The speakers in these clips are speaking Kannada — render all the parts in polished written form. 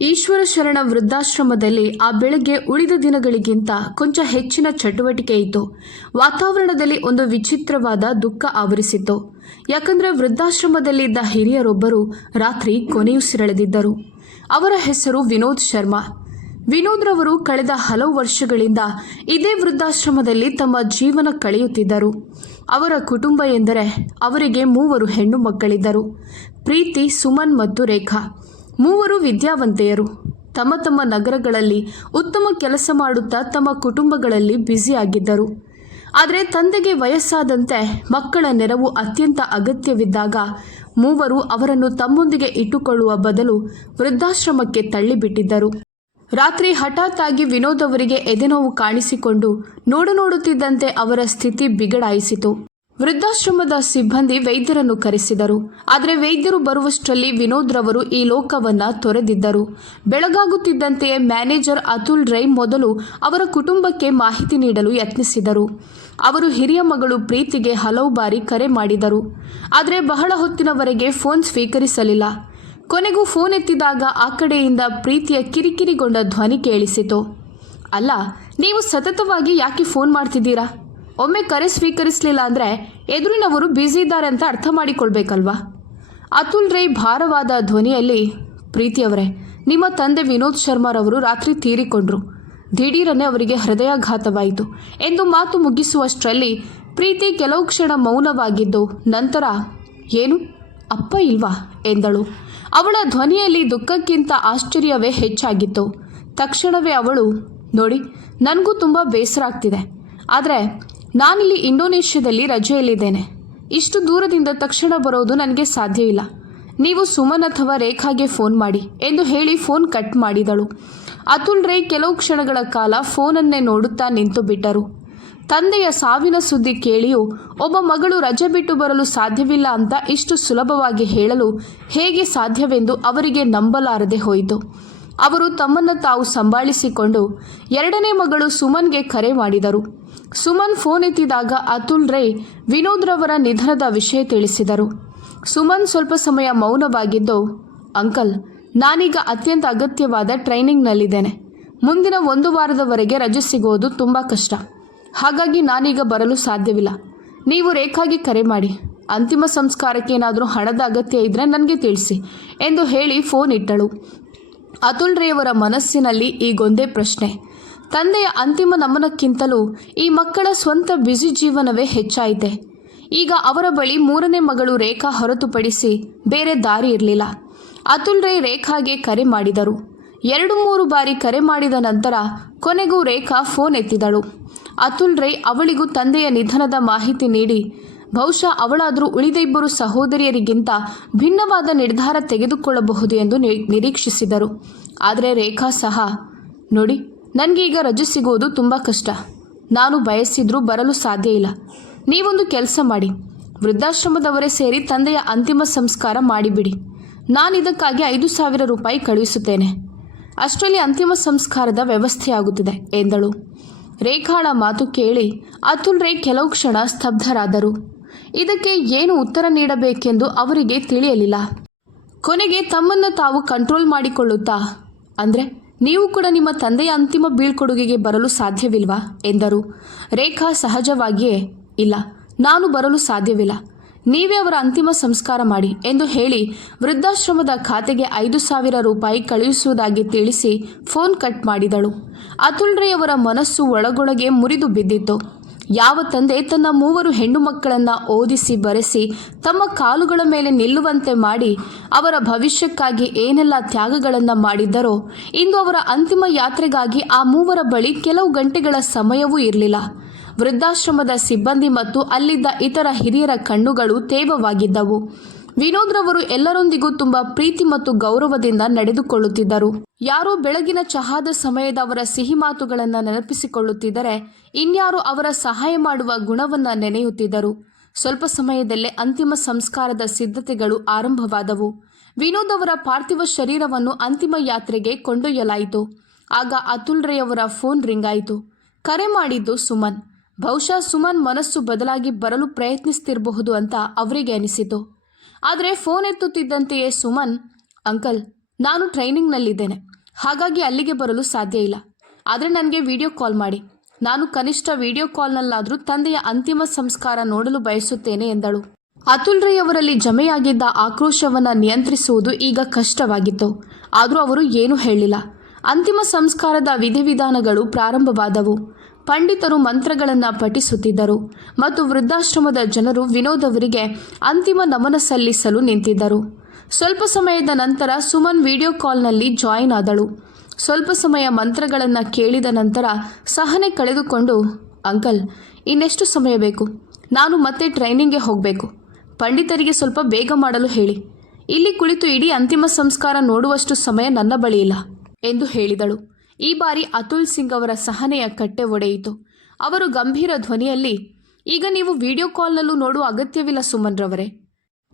ಈಶ್ವರ ಶರಣ ವೃದ್ಧಾಶ್ರಮದಲ್ಲಿ ಆ ಬೆಳಗ್ಗೆ ಉಳಿದ ದಿನಗಳಿಗಿಂತ ಕೊಂಚ ಹೆಚ್ಚಿನ ಚಟುವಟಿಕೆ ಇತ್ತು. ವಾತಾವರಣದಲ್ಲಿ ಒಂದು ವಿಚಿತ್ರವಾದ ದುಃಖ ಆವರಿಸಿತ್ತು. ಯಾಕಂದ್ರೆ ವೃದ್ಧಾಶ್ರಮದಲ್ಲಿದ್ದ ಹಿರಿಯರೊಬ್ಬರು ರಾತ್ರಿ ಕೊನೆಯುಸಿರೆಳೆದಿದ್ದರು. ಅವರ ಹೆಸರು ವಿನೋದ್ ಶರ್ಮಾ. ವಿನೋದ್ರವರು ಕಳೆದ ಹಲವು ವರ್ಷಗಳಿಂದ ಇದೇ ವೃದ್ಧಾಶ್ರಮದಲ್ಲಿ ತಮ್ಮ ಜೀವನ ಕಳೆಯುತ್ತಿದ್ದರು. ಅವರ ಕುಟುಂಬ ಎಂದರೆ ಅವರಿಗೆ 3 ಹೆಣ್ಣು ಮಕ್ಕಳಿದ್ದರು. ಪ್ರೀತಿ, ಸುಮನ್ ಮತ್ತು ರೇಖಾ. 3 ವಿದ್ಯಾವಂತೆಯರು. ತಮ್ಮ ತಮ್ಮ ನಗರಗಳಲ್ಲಿ ಉತ್ತಮ ಕೆಲಸ ಮಾಡುತ್ತಾ ತಮ್ಮ ಕುಟುಂಬಗಳಲ್ಲಿ ಬ್ಯುಸಿಯಾಗಿದ್ದರು. ಆದರೆ ತಂದೆಗೆ ವಯಸ್ಸಾದಂತೆ ಮಕ್ಕಳ ನೆರವು ಅತ್ಯಂತ ಅಗತ್ಯವಿದ್ದಾಗ 3 ಅವರನ್ನು ತಮ್ಮೊಂದಿಗೆ ಇಟ್ಟುಕೊಳ್ಳುವ ಬದಲು ವೃದ್ಧಾಶ್ರಮಕ್ಕೆ ತಳ್ಳಿಬಿಟ್ಟಿದ್ದರು. ರಾತ್ರಿ ಹಠಾತ್ ಆಗಿ ವಿನೋದ್ ಅವರಿಗೆ ಎದೆನೋವು ಕಾಣಿಸಿಕೊಂಡು ನೋಡುತ್ತಿದ್ದಂತೆ ಅವರ ಸ್ಥಿತಿ ಬಿಗಡಾಯಿಸಿತು. ವೃದ್ಧಾಶ್ರಮದ ಸಿಬ್ಬಂದಿ ವೈದ್ಯರನ್ನು ಕರೆಸಿದರು. ಆದರೆ ವೈದ್ಯರು ಬರುವಷ್ಟರಲ್ಲಿ ವಿನೋದ್ ರವರು ಈ ಲೋಕವನ್ನ ತೊರೆದಿದ್ದರು. ಬೆಳಗಾಗುತ್ತಿದ್ದಂತೆಯೇ ಮ್ಯಾನೇಜರ್ ಅತುಲ್ ರೈ ಮೊದಲು ಅವರ ಕುಟುಂಬಕ್ಕೆ ಮಾಹಿತಿ ನೀಡಲು ಯತ್ನಿಸಿದರು. ಅವರು ಹಿರಿಯ ಮಗಳು ಪ್ರೀತಿಗೆ ಹಲವು ಬಾರಿ ಕರೆ ಮಾಡಿದರು. ಆದರೆ ಬಹಳ ಹೊತ್ತಿನವರೆಗೆ ಫೋನ್ ಸ್ವೀಕರಿಸಲಿಲ್ಲ. ಕೊನೆಗೂ ಫೋನ್ ಎತ್ತಿದಾಗ ಆ ಕಡೆಯಿಂದ ಪ್ರೀತಿಯ ಕಿರಿಕಿರಿಗೊಂಡ ಧ್ವನಿ ಕೇಳಿಸಿತು. ಅಲ್ಲ, ನೀವು ಸತತವಾಗಿ ಯಾಕೆ ಫೋನ್ ಮಾಡ್ತಿದ್ದೀರಾ? ಒಮ್ಮೆ ಕರೆ ಸ್ವೀಕರಿಸಲಿಲ್ಲ ಅಂದರೆ ಎದುರಿನವರು ಬ್ಯುಸಿ ಇದ್ದಾರೆ ಅಂತ ಅರ್ಥ ಮಾಡಿಕೊಳ್ಬೇಕಲ್ವಾ? ಅತುಲ್ ರೈ ಭಾರವಾದ ಧ್ವನಿಯಲ್ಲಿ, ಪ್ರೀತಿಯವರೇ, ನಿಮ್ಮ ತಂದೆ ವಿನೋದ್ ಶರ್ಮಾರವರು ರಾತ್ರಿ ತೀರಿಕೊಂಡ್ರು. ದಿಢೀರನೆ ಅವರಿಗೆ ಹೃದಯಾಘಾತವಾಯಿತು ಎಂದು ಮಾತು ಮುಗಿಸುವಷ್ಟರಲ್ಲಿ ಪ್ರೀತಿ ಕೆಲವು ಕ್ಷಣ ಮೌನವಾಗಿದ್ದು ನಂತರ, ಏನು, ಅಪ್ಪ ಇಲ್ವಾ ಎಂದಳು. ಅವಳ ಧ್ವನಿಯಲ್ಲಿ ದುಃಖಕ್ಕಿಂತ ಆಶ್ಚರ್ಯವೇ ಹೆಚ್ಚಾಗಿತ್ತು. ತಕ್ಷಣವೇ ಅವಳು, ನೋಡಿ, ನನಗೂ ತುಂಬ ಬೇಸರ ಆಗ್ತಿದೆ. ಆದರೆ ನಾನಿಲ್ಲಿ ಇಂಡೋನೇಷ್ಯಾದಲ್ಲಿ ರಜೆಯಲ್ಲಿದ್ದೇನೆ. ಇಷ್ಟು ದೂರದಿಂದ ತಕ್ಷಣ ಬರೋದು ನನಗೆ ಸಾಧ್ಯವಿಲ್ಲ. ನೀವು ಸುಮನ್ ಅಥವಾ ರೇಖಾಗೆ ಫೋನ್ ಮಾಡಿ ಎಂದು ಹೇಳಿ ಫೋನ್ ಕಟ್ ಮಾಡಿದಳು. ಅತುಲ್ ರೈ ಕೆಲವು ಕ್ಷಣಗಳ ಕಾಲ ಫೋನನ್ನೇ ನೋಡುತ್ತಾ ನಿಂತು ಬಿಟ್ಟರು. ತಂದೆಯ ಸಾವಿನ ಸುದ್ದಿ ಕೇಳಿಯೂ ಒಬ್ಬ ಮಗಳು ರಜೆ ಬಿಟ್ಟು ಬರಲು ಸಾಧ್ಯವಿಲ್ಲ ಅಂತ ಇಷ್ಟು ಸುಲಭವಾಗಿ ಹೇಳಲು ಹೇಗೆ ಸಾಧ್ಯವೆಂದು ಅವರಿಗೆ ನಂಬಲಾರದೆ ಹೋಯಿತು. ಅವರು ತಮ್ಮನ್ನು ತಾವು ಸಂಭಾಳಿಸಿಕೊಂಡು 2ನೇ ಮಗಳು ಸುಮನ್ಗೆ ಕರೆ ಮಾಡಿದರು. ಸುಮನ್ ಫೋನ್ ಎತ್ತಿದಾಗ ಅತುಲ್ ರೈ ವಿನೋದ್ ರವರ ನಿಧನದ ವಿಷಯ ತಿಳಿಸಿದರು. ಸುಮನ್ ಸ್ವಲ್ಪ ಸಮಯ ಮೌನವಾಗಿದ್ದು, ಅಂಕಲ್, ನಾನೀಗ ಅತ್ಯಂತ ಅಗತ್ಯವಾದ ಟ್ರೈನಿಂಗ್ನಲ್ಲಿದ್ದೇನೆ. ಮುಂದಿನ 1 ವಾರದವರೆಗೆ ರಜೆ ಸಿಗೋದು ತುಂಬ ಕಷ್ಟ. ಹಾಗಾಗಿ ನಾನೀಗ ಬರಲು ಸಾಧ್ಯವಿಲ್ಲ. ನೀವು ರೇಖಾಗೆ ಕರೆ ಮಾಡಿ. ಅಂತಿಮ ಸಂಸ್ಕಾರಕ್ಕೆ ಏನಾದರೂ ಹಣದ ಅಗತ್ಯ ಇದ್ದರೆ ನನಗೆ ತಿಳಿಸಿ ಎಂದು ಹೇಳಿ ಫೋನ್ ಇಟ್ಟಳು. ಅತುಲ್ ರೈ ಅವರ ಮನಸ್ಸಿನಲ್ಲಿ ಈಗೊಂದೇ ಪ್ರಶ್ನೆ. ತಂದೆಯ ಅಂತಿಮ ನಮನಕ್ಕಿಂತಲೂ ಈ ಮಕ್ಕಳ ಸ್ವಂತ ಬ್ಯುಸಿ ಜೀವನವೇ ಹೆಚ್ಚಾಯಿತೆ. ಈಗ ಅವರ ಬಳಿ 3ನೇ ಮಗಳು ರೇಖಾ ಹೊರತುಪಡಿಸಿ ಬೇರೆ ದಾರಿ ಇರಲಿಲ್ಲ. ಅತುಲ್ ರೈ ರೇಖಾಗೆ ಕರೆ ಮಾಡಿದರು. 2-3 ಬಾರಿ ಕರೆ ಮಾಡಿದ ನಂತರ ಕೊನೆಗೂ ರೇಖಾ ಫೋನ್ ಎತ್ತಿದಳು. ಅತುಲ್ ರೈ ಅವಳಿಗೂ ತಂದೆಯ ನಿಧನದ ಮಾಹಿತಿ ನೀಡಿ ಬಹುಶಃ ಅವಳಾದರೂ ಉಳಿದ 2 ಸಹೋದರಿಯರಿಗಿಂತ ಭಿನ್ನವಾದ ನಿರ್ಧಾರ ತೆಗೆದುಕೊಳ್ಳಬಹುದು ಎಂದು ನಿರೀಕ್ಷಿಸಿದರು. ಆದರೆ ರೇಖಾ ಸಹ, ನೋಡಿ, ನನಗೆ ಈಗ ರಜೆ ಸಿಗೋದು ತುಂಬ ಕಷ್ಟ. ನಾನು ಬಯಸಿದ್ರೂ ಬರಲು ಸಾಧ್ಯ ಇಲ್ಲ. ನೀವೊಂದು ಕೆಲಸ ಮಾಡಿ, ವೃದ್ಧಾಶ್ರಮದವರೇ ಸೇರಿ ತಂದೆಯ ಅಂತಿಮ ಸಂಸ್ಕಾರ ಮಾಡಿಬಿಡಿ. ನಾನು ಇದಕ್ಕಾಗಿ 5,000 ರೂಪಾಯಿ ಕಳುಹಿಸುತ್ತೇನೆ. ಅಷ್ಟರಲ್ಲಿ ಅಂತಿಮ ಸಂಸ್ಕಾರದ ವ್ಯವಸ್ಥೆಯಾಗುತ್ತದೆ ಎಂದಳು. ರೇಖಾಳ ಮಾತು ಕೇಳಿ ಅತುಲ್ ರೈ ಕೆಲವು ಕ್ಷಣ ಸ್ತಬ್ಧರಾದರು. ಇದಕ್ಕೆ ಏನು ಉತ್ತರ ನೀಡಬೇಕೆಂದು ಅವರಿಗೆ ತಿಳಿಯಲಿಲ್ಲ. ಕೊನೆಗೆ ತಮ್ಮನ್ನು ತಾವು ಕಂಟ್ರೋಲ್ ಮಾಡಿಕೊಳ್ಳುತ್ತಾ, ಅಂದರೆ ನೀವು ಕೂಡ ನಿಮ್ಮ ತಂದೆಯ ಅಂತಿಮ ಬೀಳ್ಕೊಡುಗೆಗೆ ಬರಲು ಸಾಧ್ಯವಿಲ್ವಾ ಎಂದರು. ರೇಖಾ ಸಹಜವಾಗಿಯೇ, ಇಲ್ಲ, ನಾನು ಬರಲು ಸಾಧ್ಯವಿಲ್ಲ. ನೀವೇ ಅವರ ಅಂತಿಮ ಸಂಸ್ಕಾರ ಮಾಡಿ ಎಂದು ಹೇಳಿ ವೃದ್ಧಾಶ್ರಮದ ಖಾತೆಗೆ 5,000 ರೂಪಾಯಿ ಕಳುಹಿಸುವುದಾಗಿ ತಿಳಿಸಿ ಫೋನ್ ಕಟ್ ಮಾಡಿದಳು. ಅತುಲ್ ರೈ ಅವರ ಮನಸ್ಸು ಒಳಗೊಳಗೆ ಮುರಿದು ಬಿದ್ದಿತ್ತು. ಯಾವ ತಂದೆ ತನ್ನ 3 ಹೆಣ್ಣು ಮಕ್ಕಳನ್ನು ಓದಿಸಿ ಬರೆಸಿ ತಮ್ಮ ಕಾಲುಗಳ ಮೇಲೆ ನಿಲ್ಲುವಂತೆ ಮಾಡಿ ಅವರ ಭವಿಷ್ಯಕ್ಕಾಗಿ ಏನೆಲ್ಲ ತ್ಯಾಗಗಳನ್ನು ಮಾಡಿದ್ದರೋ ಇಂದು ಅವರ ಅಂತಿಮ ಯಾತ್ರೆಗಾಗಿ ಆ 3 ಬಳಿ ಕೆಲವು ಗಂಟೆಗಳ ಸಮಯವೂ ಇರಲಿಲ್ಲ. ವೃದ್ಧಾಶ್ರಮದ ಸಿಬ್ಬಂದಿ ಮತ್ತು ಅಲ್ಲಿದ್ದ ಇತರ ಹಿರಿಯರ ಕಣ್ಣುಗಳು ತೇವವಾಗಿದ್ದವು. ವಿನೋದ್ ರವರು ಎಲ್ಲರೊಂದಿಗೂ ತುಂಬ ಪ್ರೀತಿ ಮತ್ತು ಗೌರವದಿಂದ ನಡೆದುಕೊಳ್ಳುತ್ತಿದ್ದರು. ಯಾರೋ ಬೆಳಗಿನ ಚಹಾದ ಸಮಯದ ಅವರ ಸಿಹಿ ಮಾತುಗಳನ್ನು ನೆನಪಿಸಿಕೊಳ್ಳುತ್ತಿದ್ದರೆ ಇನ್ಯಾರೋ ಅವರ ಸಹಾಯ ಮಾಡುವ ಗುಣವನ್ನು ನೆನೆಯುತ್ತಿದ್ದರು. ಸ್ವಲ್ಪ ಸಮಯದಲ್ಲೇ ಅಂತಿಮ ಸಂಸ್ಕಾರದ ಸಿದ್ಧತೆಗಳು ಆರಂಭವಾದವು. ವಿನೋದ್ ಅವರ ಪಾರ್ಥಿವ ಶರೀರವನ್ನು ಅಂತಿಮ ಯಾತ್ರೆಗೆ ಕೊಂಡೊಯ್ಯಲಾಯಿತು. ಆಗ ಅತುಲ್ ರೈ ಅವರ ಫೋನ್ ರಿಂಗ್ ಆಯಿತು. ಕರೆ ಮಾಡಿದ್ದು ಸುಮನ್. ಬಹುಶಃ ಸುಮನ್ ಮನಸ್ಸು ಬದಲಾಗಿ ಬರಲು ಪ್ರಯತ್ನಿಸ್ತಿರಬಹುದು ಅಂತ ಅವರಿಗೆ ಅನಿಸಿತು. ಆದರೆ ಫೋನ್ ಎತ್ತುತ್ತಿದ್ದಂತೆಯೇ ಸುಮನ್, ಅಂಕಲ್, ನಾನು ಟ್ರೈನಿಂಗ್ನಲ್ಲಿದ್ದೇನೆ. ಹಾಗಾಗಿ ಅಲ್ಲಿಗೆ ಬರಲು ಸಾಧ್ಯ ಇಲ್ಲ. ಆದರೆ ನನಗೆ ವಿಡಿಯೋ ಕಾಲ್ ಮಾಡಿ. ನಾನು ಕನಿಷ್ಠ ವಿಡಿಯೋ ಕಾಲ್ನಲ್ಲಾದರೂ ತಂದೆಯ ಅಂತಿಮ ಸಂಸ್ಕಾರ ನೋಡಲು ಬಯಸುತ್ತೇನೆ ಎಂದಳು. ಅತುಲ್ ರೈ ಅವರಲ್ಲಿ ಜಮೆಯಾಗಿದ್ದ ಆಕ್ರೋಶವನ್ನು ನಿಯಂತ್ರಿಸುವುದು ಈಗ ಕಷ್ಟವಾಗಿತ್ತು. ಆದರೂ ಅವರು ಏನೂ ಹೇಳಿಲ್ಲ. ಅಂತಿಮ ಸಂಸ್ಕಾರದ ವಿಧಿವಿಧಾನಗಳು ಪ್ರಾರಂಭವಾದವು. ಪಂಡಿತರು ಮಂತ್ರಗಳನ್ನು ಪಠಿಸುತ್ತಿದ್ದರು ಮತ್ತು ವೃದ್ಧಾಶ್ರಮದ ಜನರು ವಿನೋದ್ ಅವರಿಗೆ ಅಂತಿಮ ನಮನ ಸಲ್ಲಿಸಲು ನಿಂತಿದ್ದರು. ಸ್ವಲ್ಪ ಸಮಯದ ನಂತರ ಸುಮನ್ ವಿಡಿಯೋ ಕಾಲ್ನಲ್ಲಿ ಜಾಯಿನ್ ಆದಳು. ಸ್ವಲ್ಪ ಸಮಯ ಮಂತ್ರಗಳನ್ನು ಕೇಳಿದ ನಂತರ ಸಹನೆ ಕಳೆದುಕೊಂಡು, ಅಂಕಲ್, ಇನ್ನೆಷ್ಟು ಸಮಯ ಬೇಕು? ನಾನು ಮತ್ತೆ ಟ್ರೈನಿಂಗ್ಗೆ ಹೋಗಬೇಕು. ಪಂಡಿತರಿಗೆ ಸ್ವಲ್ಪ ಬೇಗ ಮಾಡಲು ಹೇಳಿ. ಇಲ್ಲಿ ಕುಳಿತು ಇಡೀ ಅಂತಿಮ ಸಂಸ್ಕಾರ ನೋಡುವಷ್ಟು ಸಮಯ ನನ್ನ ಬಳಿ ಇಲ್ಲ ಎಂದು ಹೇಳಿದಳು. ಈ ಬಾರಿ ಅತುಲ್ ಸಿಂಗ್ ಅವರ ಸಹನೆಯ ಕಟ್ಟೆ ಒಡೆಯಿತು. ಅವರು ಗಂಭೀರ ಧ್ವನಿಯಲ್ಲಿ, ಈಗ ನೀವು ವಿಡಿಯೋ ಕಾಲ್ನಲ್ಲೂ ನೋಡುವ ಅಗತ್ಯವಿಲ್ಲ ಸುಮನ್ ರವರೇ.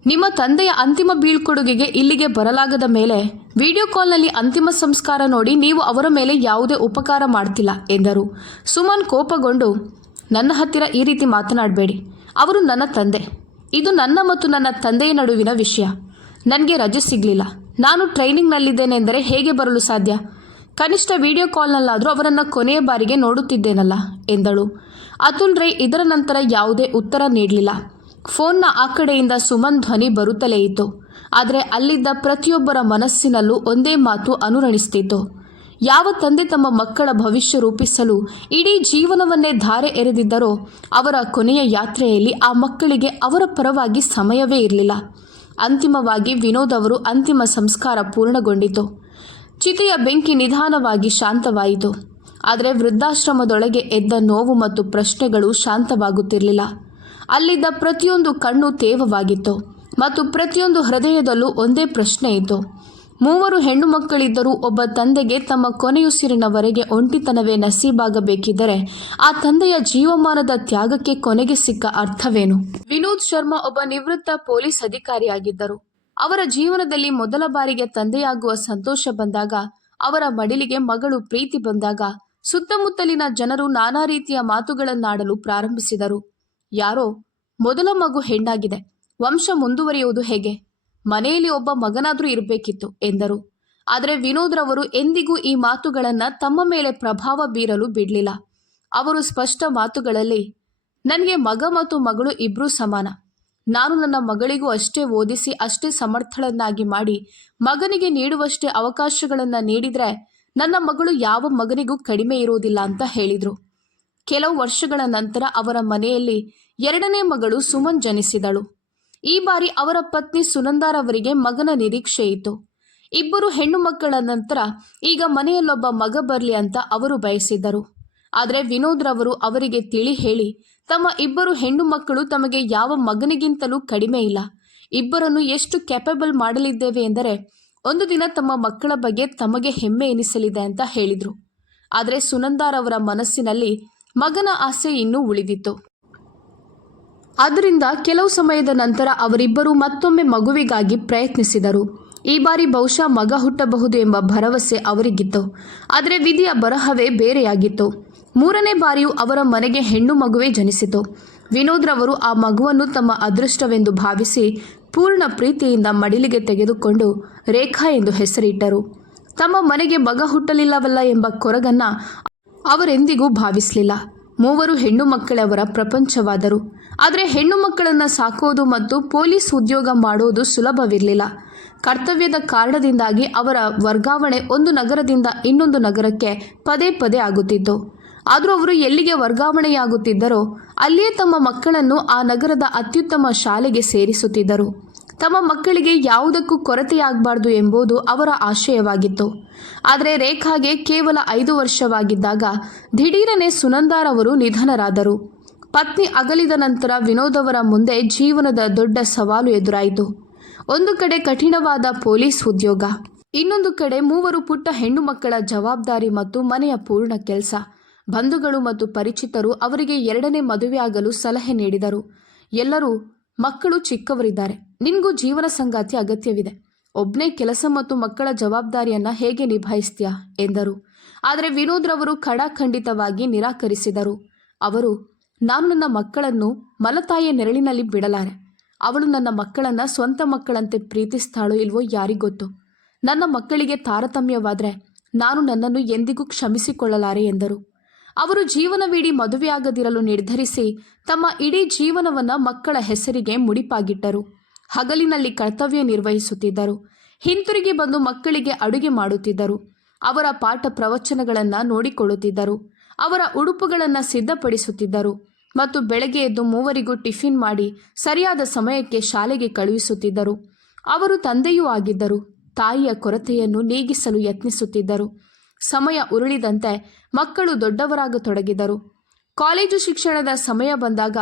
ನಿಮ್ಮ ತಂದೆಯ ಅಂತಿಮ ಬೀಳ್ಕೊಡುಗೆಗೆ ಇಲ್ಲಿಗೆ ಬರಲಾಗದ ಮೇಲೆ ವಿಡಿಯೋ ಕಾಲ್ನಲ್ಲಿ ಅಂತಿಮ ಸಂಸ್ಕಾರ ನೋಡಿ ನೀವು ಅವರ ಮೇಲೆ ಯಾವುದೇ ಉಪಕಾರ ಮಾಡ್ತಿಲ್ಲ ಎಂದರು. ಸುಮನ್ ಕೋಪಗೊಂಡು, ನನ್ನ ಹತ್ತಿರ ಈ ರೀತಿ ಮಾತನಾಡಬೇಡಿ. ಅವರು ನನ್ನ ತಂದೆ. ಇದು ನನ್ನ ಮತ್ತು ನನ್ನ ತಂದೆಯ ನಡುವಿನ ವಿಷಯ. ನನಗೆ ರಜೆ ಸಿಗಲಿಲ್ಲ. ನಾನು ಟ್ರೈನಿಂಗ್ನಲ್ಲಿದ್ದೇನೆಂದರೆ ಹೇಗೆ ಬರಲು ಸಾಧ್ಯ? ಕನಿಷ್ಠ ವಿಡಿಯೋ ಕಾಲ್ನಲ್ಲಾದರೂ ಅವರನ್ನು ಕೊನೆಯ ಬಾರಿಗೆ ನೋಡುತ್ತಿದ್ದೇನಲ್ಲ ಎಂದಳು. ಅತುಲ್ ರೈ ಇದರ ನಂತರ ಯಾವುದೇ ಉತ್ತರ ನೀಡಲಿಲ್ಲ. ಫೋನ್ನ ಆ ಕಡೆಯಿಂದ ಸುಮನ್ ಧ್ವನಿ ಬರುತ್ತಲೇ ಇತ್ತು. ಆದರೆ ಅಲ್ಲಿದ್ದ ಪ್ರತಿಯೊಬ್ಬರ ಮನಸ್ಸಿನಲ್ಲೂ ಒಂದೇ ಮಾತು ಅನುರಣಿಸ್ತಿತ್ತು. ಯಾವ ತಂದೆ ತಮ್ಮ ಮಕ್ಕಳ ಭವಿಷ್ಯ ರೂಪಿಸಲು ಇಡೀ ಜೀವನವನ್ನೇ ಧಾರೆ ಎರೆದಿದ್ದರೋ ಅವರ ಕೊನೆಯ ಯಾತ್ರೆಯಲ್ಲಿ ಆ ಮಕ್ಕಳಿಗೆ ಅವರ ಪರವಾಗಿ ಸಮಯವೇ ಇರಲಿಲ್ಲ. ಅಂತಿಮವಾಗಿ ವಿನೋದ್ ಅವರು ಅಂತಿಮ ಸಂಸ್ಕಾರ ಪೂರ್ಣಗೊಂಡಿತು. ಚಿತೆಯ ಬೆಂಕಿ ನಿಧಾನವಾಗಿ ಶಾಂತವಾಯಿತು. ಆದರೆ ವೃದ್ಧಾಶ್ರಮದೊಳಗೆ ಎದ್ದ ನೋವು ಮತ್ತು ಪ್ರಶ್ನೆಗಳು ಶಾಂತವಾಗುತ್ತಿರಲಿಲ್ಲ. ಅಲ್ಲಿದ್ದ ಪ್ರತಿಯೊಂದು ಕಣ್ಣು ತೇವವಾಗಿತ್ತು ಮತ್ತು ಪ್ರತಿಯೊಂದು ಹೃದಯದಲ್ಲೂ ಒಂದೇ ಪ್ರಶ್ನೆ ಇತ್ತು. 3 ಹೆಣ್ಣು ಮಕ್ಕಳಿದ್ದರೂ ಒಬ್ಬ ತಂದೆಗೆ ತಮ್ಮ ಕೊನೆಯುಸಿರಿನವರೆಗೆ ಒಂಟಿತನವೇ ನಸೀಬಾಗಬೇಕಿದ್ದರೆ ಆ ತಂದೆಯ ಜೀವಮಾನದ ತ್ಯಾಗಕ್ಕೆ ಕೊನೆಗೆ ಸಿಕ್ಕ ಅರ್ಥವೇನು? ವಿನೋದ್ ಶರ್ಮಾ ಒಬ್ಬ ನಿವೃತ್ತ ಪೊಲೀಸ್ ಅಧಿಕಾರಿಯಾಗಿದ್ದರು. ಅವರ ಜೀವನದಲ್ಲಿ ಮೊದಲ ಬಾರಿಗೆ ತಂದೆಯಾಗುವ ಸಂತೋಷ ಬಂದಾಗ, ಅವರ ಮಡಿಲಿಗೆ ಮಗಳು ಪ್ರೀತಿ ಬಂದಾಗ ಸುತ್ತಮುತ್ತಲಿನ ಜನರು ನಾನಾ ರೀತಿಯ ಮಾತುಗಳನ್ನಾಡಲು ಪ್ರಾರಂಭಿಸಿದರು. ಯಾರೋ, ಮೊದಲ ಮಗು ಹೆಣ್ಣಾಗಿದೆ, ವಂಶ ಮುಂದುವರಿಯುವುದು ಹೇಗೆ? ಮನೆಯಲ್ಲಿ ಒಬ್ಬ ಮಗನಾದರೂ ಇರಬೇಕಿತ್ತು ಎಂದರು. ಆದರೆ ವಿನೋದ್ ರವರು ಎಂದಿಗೂ ಈ ಮಾತುಗಳನ್ನು ತಮ್ಮ ಮೇಲೆ ಪ್ರಭಾವ ಬೀರಲು ಬಿಡಲಿಲ್ಲ. ಅವರು ಸ್ಪಷ್ಟ ಮಾತುಗಳಲ್ಲಿ, ನನಗೆ ಮಗ ಮತ್ತು ಮಗಳು ಇಬ್ಬರೂ ಸಮಾನ. ನಾನು ನನ್ನ ಮಗಳಿಗೂ ಅಷ್ಟೇ ಓದಿಸಿ ಅಷ್ಟೇ ಸಮರ್ಥಳನ್ನಾಗಿ ಮಾಡಿ ಮಗನಿಗೆ ನೀಡುವಷ್ಟೇ ಅವಕಾಶಗಳನ್ನು ನೀಡಿದರೆ ನನ್ನ ಮಗಳು ಯಾವ ಮಗನಿಗೂ ಕಡಿಮೆ ಇರುವುದಿಲ್ಲ ಅಂತ ಹೇಳಿದರು. ಕೆಲವು ವರ್ಷಗಳ ನಂತರ ಅವರ ಮನೆಯಲ್ಲಿ 2ನೇ ಮಗಳು ಸುಮನ್ ಜನಿಸಿದಳು. ಈ ಬಾರಿ ಅವರ ಪತ್ನಿ ಸುನಂದಾರವರಿಗೆ ಮಗನ ನಿರೀಕ್ಷೆ ಇತ್ತು. 2 ಹೆಣ್ಣು ಮಕ್ಕಳ ನಂತರ ಈಗ ಮನೆಯಲ್ಲೊಬ್ಬ ಮಗ ಬರಲಿ ಅಂತ ಅವರು ಬಯಸಿದ್ದರು. ಆದರೆ ವಿನೋದ್ ರವರು ಅವರಿಗೆ ತಿಳಿ ಹೇಳಿ, ತಮ್ಮ 2 ಹೆಣ್ಣು ಮಕ್ಕಳು ತಮಗೆ ಯಾವ ಮಗನಿಗಿಂತಲೂ ಕಡಿಮೆ ಇಲ್ಲ, ಇಬ್ಬರನ್ನು ಎಷ್ಟು ಕೆಪಬಲ್ ಮಾಡಲಿದ್ದೇವೆ ಎಂದರೆ ಒಂದು ದಿನ ತಮ್ಮ ಮಕ್ಕಳ ಬಗ್ಗೆ ತಮಗೆ ಹೆಮ್ಮೆ ಎನಿಸಲಿದೆ ಅಂತ ಹೇಳಿದರು. ಆದರೆ ಸುನಂದಾರವರ ಮನಸ್ಸಿನಲ್ಲಿ ಮಗನ ಆಸೆ ಇನ್ನೂ ಉಳಿದಿತ್ತು. ಆದ್ದರಿಂದ ಕೆಲವು ಸಮಯದ ನಂತರ ಅವರಿಬ್ಬರು ಮತ್ತೊಮ್ಮೆ ಮಗುವಿಗಾಗಿ ಪ್ರಯತ್ನಿಸಿದರು. ಈ ಬಾರಿ ಬಹುಶಃ ಮಗ ಹುಟ್ಟಬಹುದು ಎಂಬ ಭರವಸೆ ಅವರಿಗಿತ್ತು. ಆದರೆ ವಿಧಿಯ ಬರಹವೇ ಬೇರೆಯಾಗಿತ್ತು. 3ನೇ ಬಾರಿಯೂ ಅವರ ಮನೆಗೆ ಹೆಣ್ಣು ಮಗುವೇ ಜನಿಸಿತು. ವಿನೋದ್ ರವರು ಆ ಮಗುವನ್ನು ತಮ್ಮ ಅದೃಷ್ಟವೆಂದು ಭಾವಿಸಿ ಪೂರ್ಣ ಪ್ರೀತಿಯಿಂದ ಮಡಿಲಿಗೆ ತೆಗೆದುಕೊಂಡು ರೇಖಾ ಎಂದು ಹೆಸರಿಟ್ಟರು. ತಮ್ಮ ಮನೆಗೆ ಮಗ ಹುಟ್ಟಲಿಲ್ಲವಲ್ಲ ಎಂಬ ಕೊರಗನ್ನು ಅವರೆಂದಿಗೂ ಭಾವಿಸಲಿಲ್ಲ. 3 ಹೆಣ್ಣು ಮಕ್ಕಳವರ ಪ್ರಪಂಚವಾದರು. ಆದರೆ ಹೆಣ್ಣು ಮಕ್ಕಳನ್ನು ಸಾಕೋದು ಮತ್ತು ಪೊಲೀಸ್ ಉದ್ಯೋಗ ಮಾಡೋದು ಸುಲಭವಿರಲಿಲ್ಲ. ಕರ್ತವ್ಯದ ಕಾರಣದಿಂದಾಗಿ ಅವರ ವರ್ಗಾವಣೆ ಒಂದು ನಗರದಿಂದ ಇನ್ನೊಂದು ನಗರಕ್ಕೆ ಪದೇ ಪದೇ ಆಗುತ್ತಿತ್ತು. ಆದರೂ ಅವರು ಎಲ್ಲಿಗೆ ವರ್ಗಾವಣೆಯಾಗುತ್ತಿದ್ದರೋ ಅಲ್ಲಿಯೇ ತಮ್ಮ ಮಕ್ಕಳನ್ನು ಆ ನಗರದ ಅತ್ಯುತ್ತಮ ಶಾಲೆಗೆ ಸೇರಿಸುತ್ತಿದ್ದರು. ತಮ್ಮ ಮಕ್ಕಳಿಗೆ ಯಾವುದಕ್ಕೂ ಕೊರತೆಯಾಗಬಾರ್ದು ಎಂಬುದು ಅವರ ಆಶಯವಾಗಿತ್ತು. ಆದರೆ ರೇಖಾಗೆ ಕೇವಲ 5 ವರ್ಷವಾಗಿದ್ದಾಗ ದಿಢೀರನೆ ಸುನಂದಾರವರು ನಿಧನರಾದರು. ಪತ್ನಿ ಅಗಲಿದ ನಂತರ ವಿನೋದ್ ಅವರ ಮುಂದೆ ಜೀವನದ ದೊಡ್ಡ ಸವಾಲು ಎದುರಾಯಿತು. ಒಂದು ಕಡೆ ಕಠಿಣವಾದ ಪೊಲೀಸ್ ಉದ್ಯೋಗ, ಇನ್ನೊಂದು ಕಡೆ 3 ಪುಟ್ಟ ಹೆಣ್ಣು ಮಕ್ಕಳ ಜವಾಬ್ದಾರಿ ಮತ್ತು ಮನೆಯ ಪೂರ್ಣ ಕೆಲಸ. ಬಂಧುಗಳು ಮತ್ತು ಪರಿಚಿತರು ಅವರಿಗೆ 2ನೇ ಮದುವೆಯಾಗಲು ಸಲಹೆ ನೀಡಿದರು. ಎಲ್ಲರೂ, ಮಕ್ಕಳು ಚಿಕ್ಕವರಿದ್ದಾರೆ, ನಿನಗೂ ಜೀವನ ಸಂಗಾತಿ ಅಗತ್ಯವಿದೆ, ಒಬ್ಬನೇ ಕೆಲಸ ಮತ್ತು ಮಕ್ಕಳ ಜವಾಬ್ದಾರಿಯನ್ನು ಹೇಗೆ ನಿಭಾಯಿಸ್ತೀಯಾ ಎಂದರು. ಆದರೆ ವಿನೋದ್ ರವರು ಖಡಾಖಂಡಿತವಾಗಿ ನಿರಾಕರಿಸಿದರು. ಅವರು, ನಾನು ನನ್ನ ಮಕ್ಕಳನ್ನು ಮಲತಾಯಿಯ ನೆರಳಿನಲ್ಲಿ ಬಿಡಲಾರೆ. ಅವಳು ನನ್ನ ಮಕ್ಕಳನ್ನು ಸ್ವಂತ ಮಕ್ಕಳಂತೆ ಪ್ರೀತಿಸ್ತಾಳೋ ಇಲ್ವೋ ಯಾರಿಗೊತ್ತು. ನನ್ನ ಮಕ್ಕಳಿಗೆ ತಾರತಮ್ಯವಾದರೆ ನಾನು ನನ್ನನ್ನು ಎಂದಿಗೂ ಕ್ಷಮಿಸಿಕೊಳ್ಳಲಾರೆ ಎಂದರು. ಅವರು ಜೀವನವಿಡೀ ಮದುವೆಯಾಗದಿರಲು ನಿರ್ಧರಿಸಿ ತಮ್ಮ ಇಡೀ ಜೀವನವನ್ನು ಮಕ್ಕಳ ಹೆಸರಿಗೆ ಮುಡಿಪಾಗಿಟ್ಟರು. ಹಗಲಿನಲ್ಲಿ ಕರ್ತವ್ಯ ನಿರ್ವಹಿಸುತ್ತಿದ್ದರು. ಹಿಂತಿರುಗಿ ಬಂದು ಮಕ್ಕಳಿಗೆ ಅಡುಗೆ ಮಾಡುತ್ತಿದ್ದರು. ಅವರ ಪಾಠ ಪ್ರವಚನಗಳನ್ನು ನೋಡಿಕೊಳ್ಳುತ್ತಿದ್ದರು. ಅವರ ಉಡುಪುಗಳನ್ನು ಸಿದ್ಧಪಡಿಸುತ್ತಿದ್ದರು ಮತ್ತು ಬೆಳಗ್ಗೆ ಎದ್ದು ಮೂವರಿಗೂ ಟಿಫಿನ್ ಮಾಡಿ ಸರಿಯಾದ ಸಮಯಕ್ಕೆ ಶಾಲೆಗೆ ಕಳುಹಿಸುತ್ತಿದ್ದರು. ಅವರು ತಂದೆಯೂ ಆಗಿದ್ದರು. ತಾಯಿಯ ಕೊರತೆಯನ್ನು ನೀಗಿಸಲು ಯತ್ನಿಸುತ್ತಿದ್ದರು. ಸಮಯ ಉರುಳಿದಂತೆ ಮಕ್ಕಳು ದೊಡ್ಡವರಾಗತೊಡಗಿದರು. ಕಾಲೇಜು ಶಿಕ್ಷಣದ ಸಮಯ ಬಂದಾಗ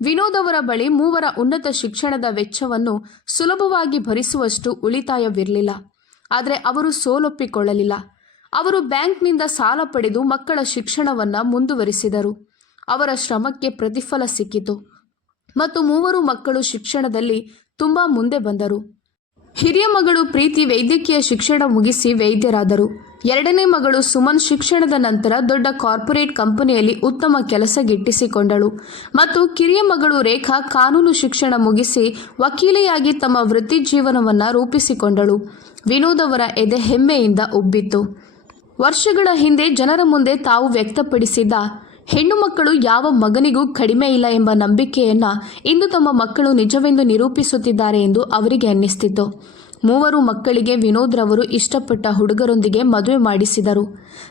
ವಿನೋದ್ ಅವರ ಬಳಿ ಮೂವರ ಉನ್ನತ ಶಿಕ್ಷಣದ ವೆಚ್ಚವನ್ನು ಸುಲಭವಾಗಿ ಭರಿಸುವಷ್ಟು ಉಳಿತಾಯವಿರಲಿಲ್ಲ. ಆದರೆ ಅವರು ಸೋಲೊಪ್ಪಿಕೊಳ್ಳಲಿಲ್ಲ. ಅವರು ಬ್ಯಾಂಕ್ನಿಂದ ಸಾಲ ಪಡೆದು ಮಕ್ಕಳ ಶಿಕ್ಷಣವನ್ನು ಮುಂದುವರಿಸಿದರು. ಅವರ ಶ್ರಮಕ್ಕೆ ಪ್ರತಿಫಲ ಸಿಕ್ಕಿತು ಮತ್ತು ಮೂವರು ಮಕ್ಕಳು ಶಿಕ್ಷಣದಲ್ಲಿ ತುಂಬ ಮುಂದೆ ಬಂದರು. ಹಿರಿಯ ಮಗಳು ಪ್ರೀತಿ ವೈದ್ಯಕೀಯ ಶಿಕ್ಷಣ ಮುಗಿಸಿ ವೈದ್ಯರಾದರು. ಎರಡನೇ ಮಗಳು ಸುಮನ್ ಶಿಕ್ಷಣದ ನಂತರ ದೊಡ್ಡ ಕಾರ್ಪೊರೇಟ್ ಕಂಪನಿಯಲ್ಲಿ ಉತ್ತಮ ಕೆಲಸ ಗಿಟ್ಟಿಸಿಕೊಂಡಳು ಮತ್ತು ಕಿರಿಯ ಮಗಳು ರೇಖಾ ಕಾನೂನು ಶಿಕ್ಷಣ ಮುಗಿಸಿ ವಕೀಲೆಯಾಗಿ ತಮ್ಮ ವೃತ್ತಿ ಜೀವನವನ್ನು ರೂಪಿಸಿಕೊಂಡಳು. ವಿನೋದ್ ಅವರ ಎದೆ ಹೆಮ್ಮೆಯಿಂದ ಉಬ್ಬಿತ್ತು. ವರ್ಷಗಳ ಹಿಂದೆ ಜನರ ಮುಂದೆ ತಾವು ವ್ಯಕ್ತಪಡಿಸಿದ್ದ ಹೆಣ್ಣು ಮಕ್ಕಳು ಯಾವ ಮಗನಿಗೂ ಕಡಿಮೆ ಇಲ್ಲ ಎಂಬ ನಂಬಿಕೆಯನ್ನು ಇಂದು ತಮ್ಮ ಮಕ್ಕಳು ನಿಜವೆಂದು ನಿರೂಪಿಸುತ್ತಿದ್ದಾರೆ ಎಂದು ಅವರಿಗೆ ಅನ್ನಿಸ್ತಿತ್ತು. ಮೂವರು ಮಕ್ಕಳಿಗೆ ವಿನೋದ್ ರವರು ಇಷ್ಟಪಟ್ಟ ಹುಡುಗರೊಂದಿಗೆ ಮದುವೆ ಮಾಡಿಸಿದರು.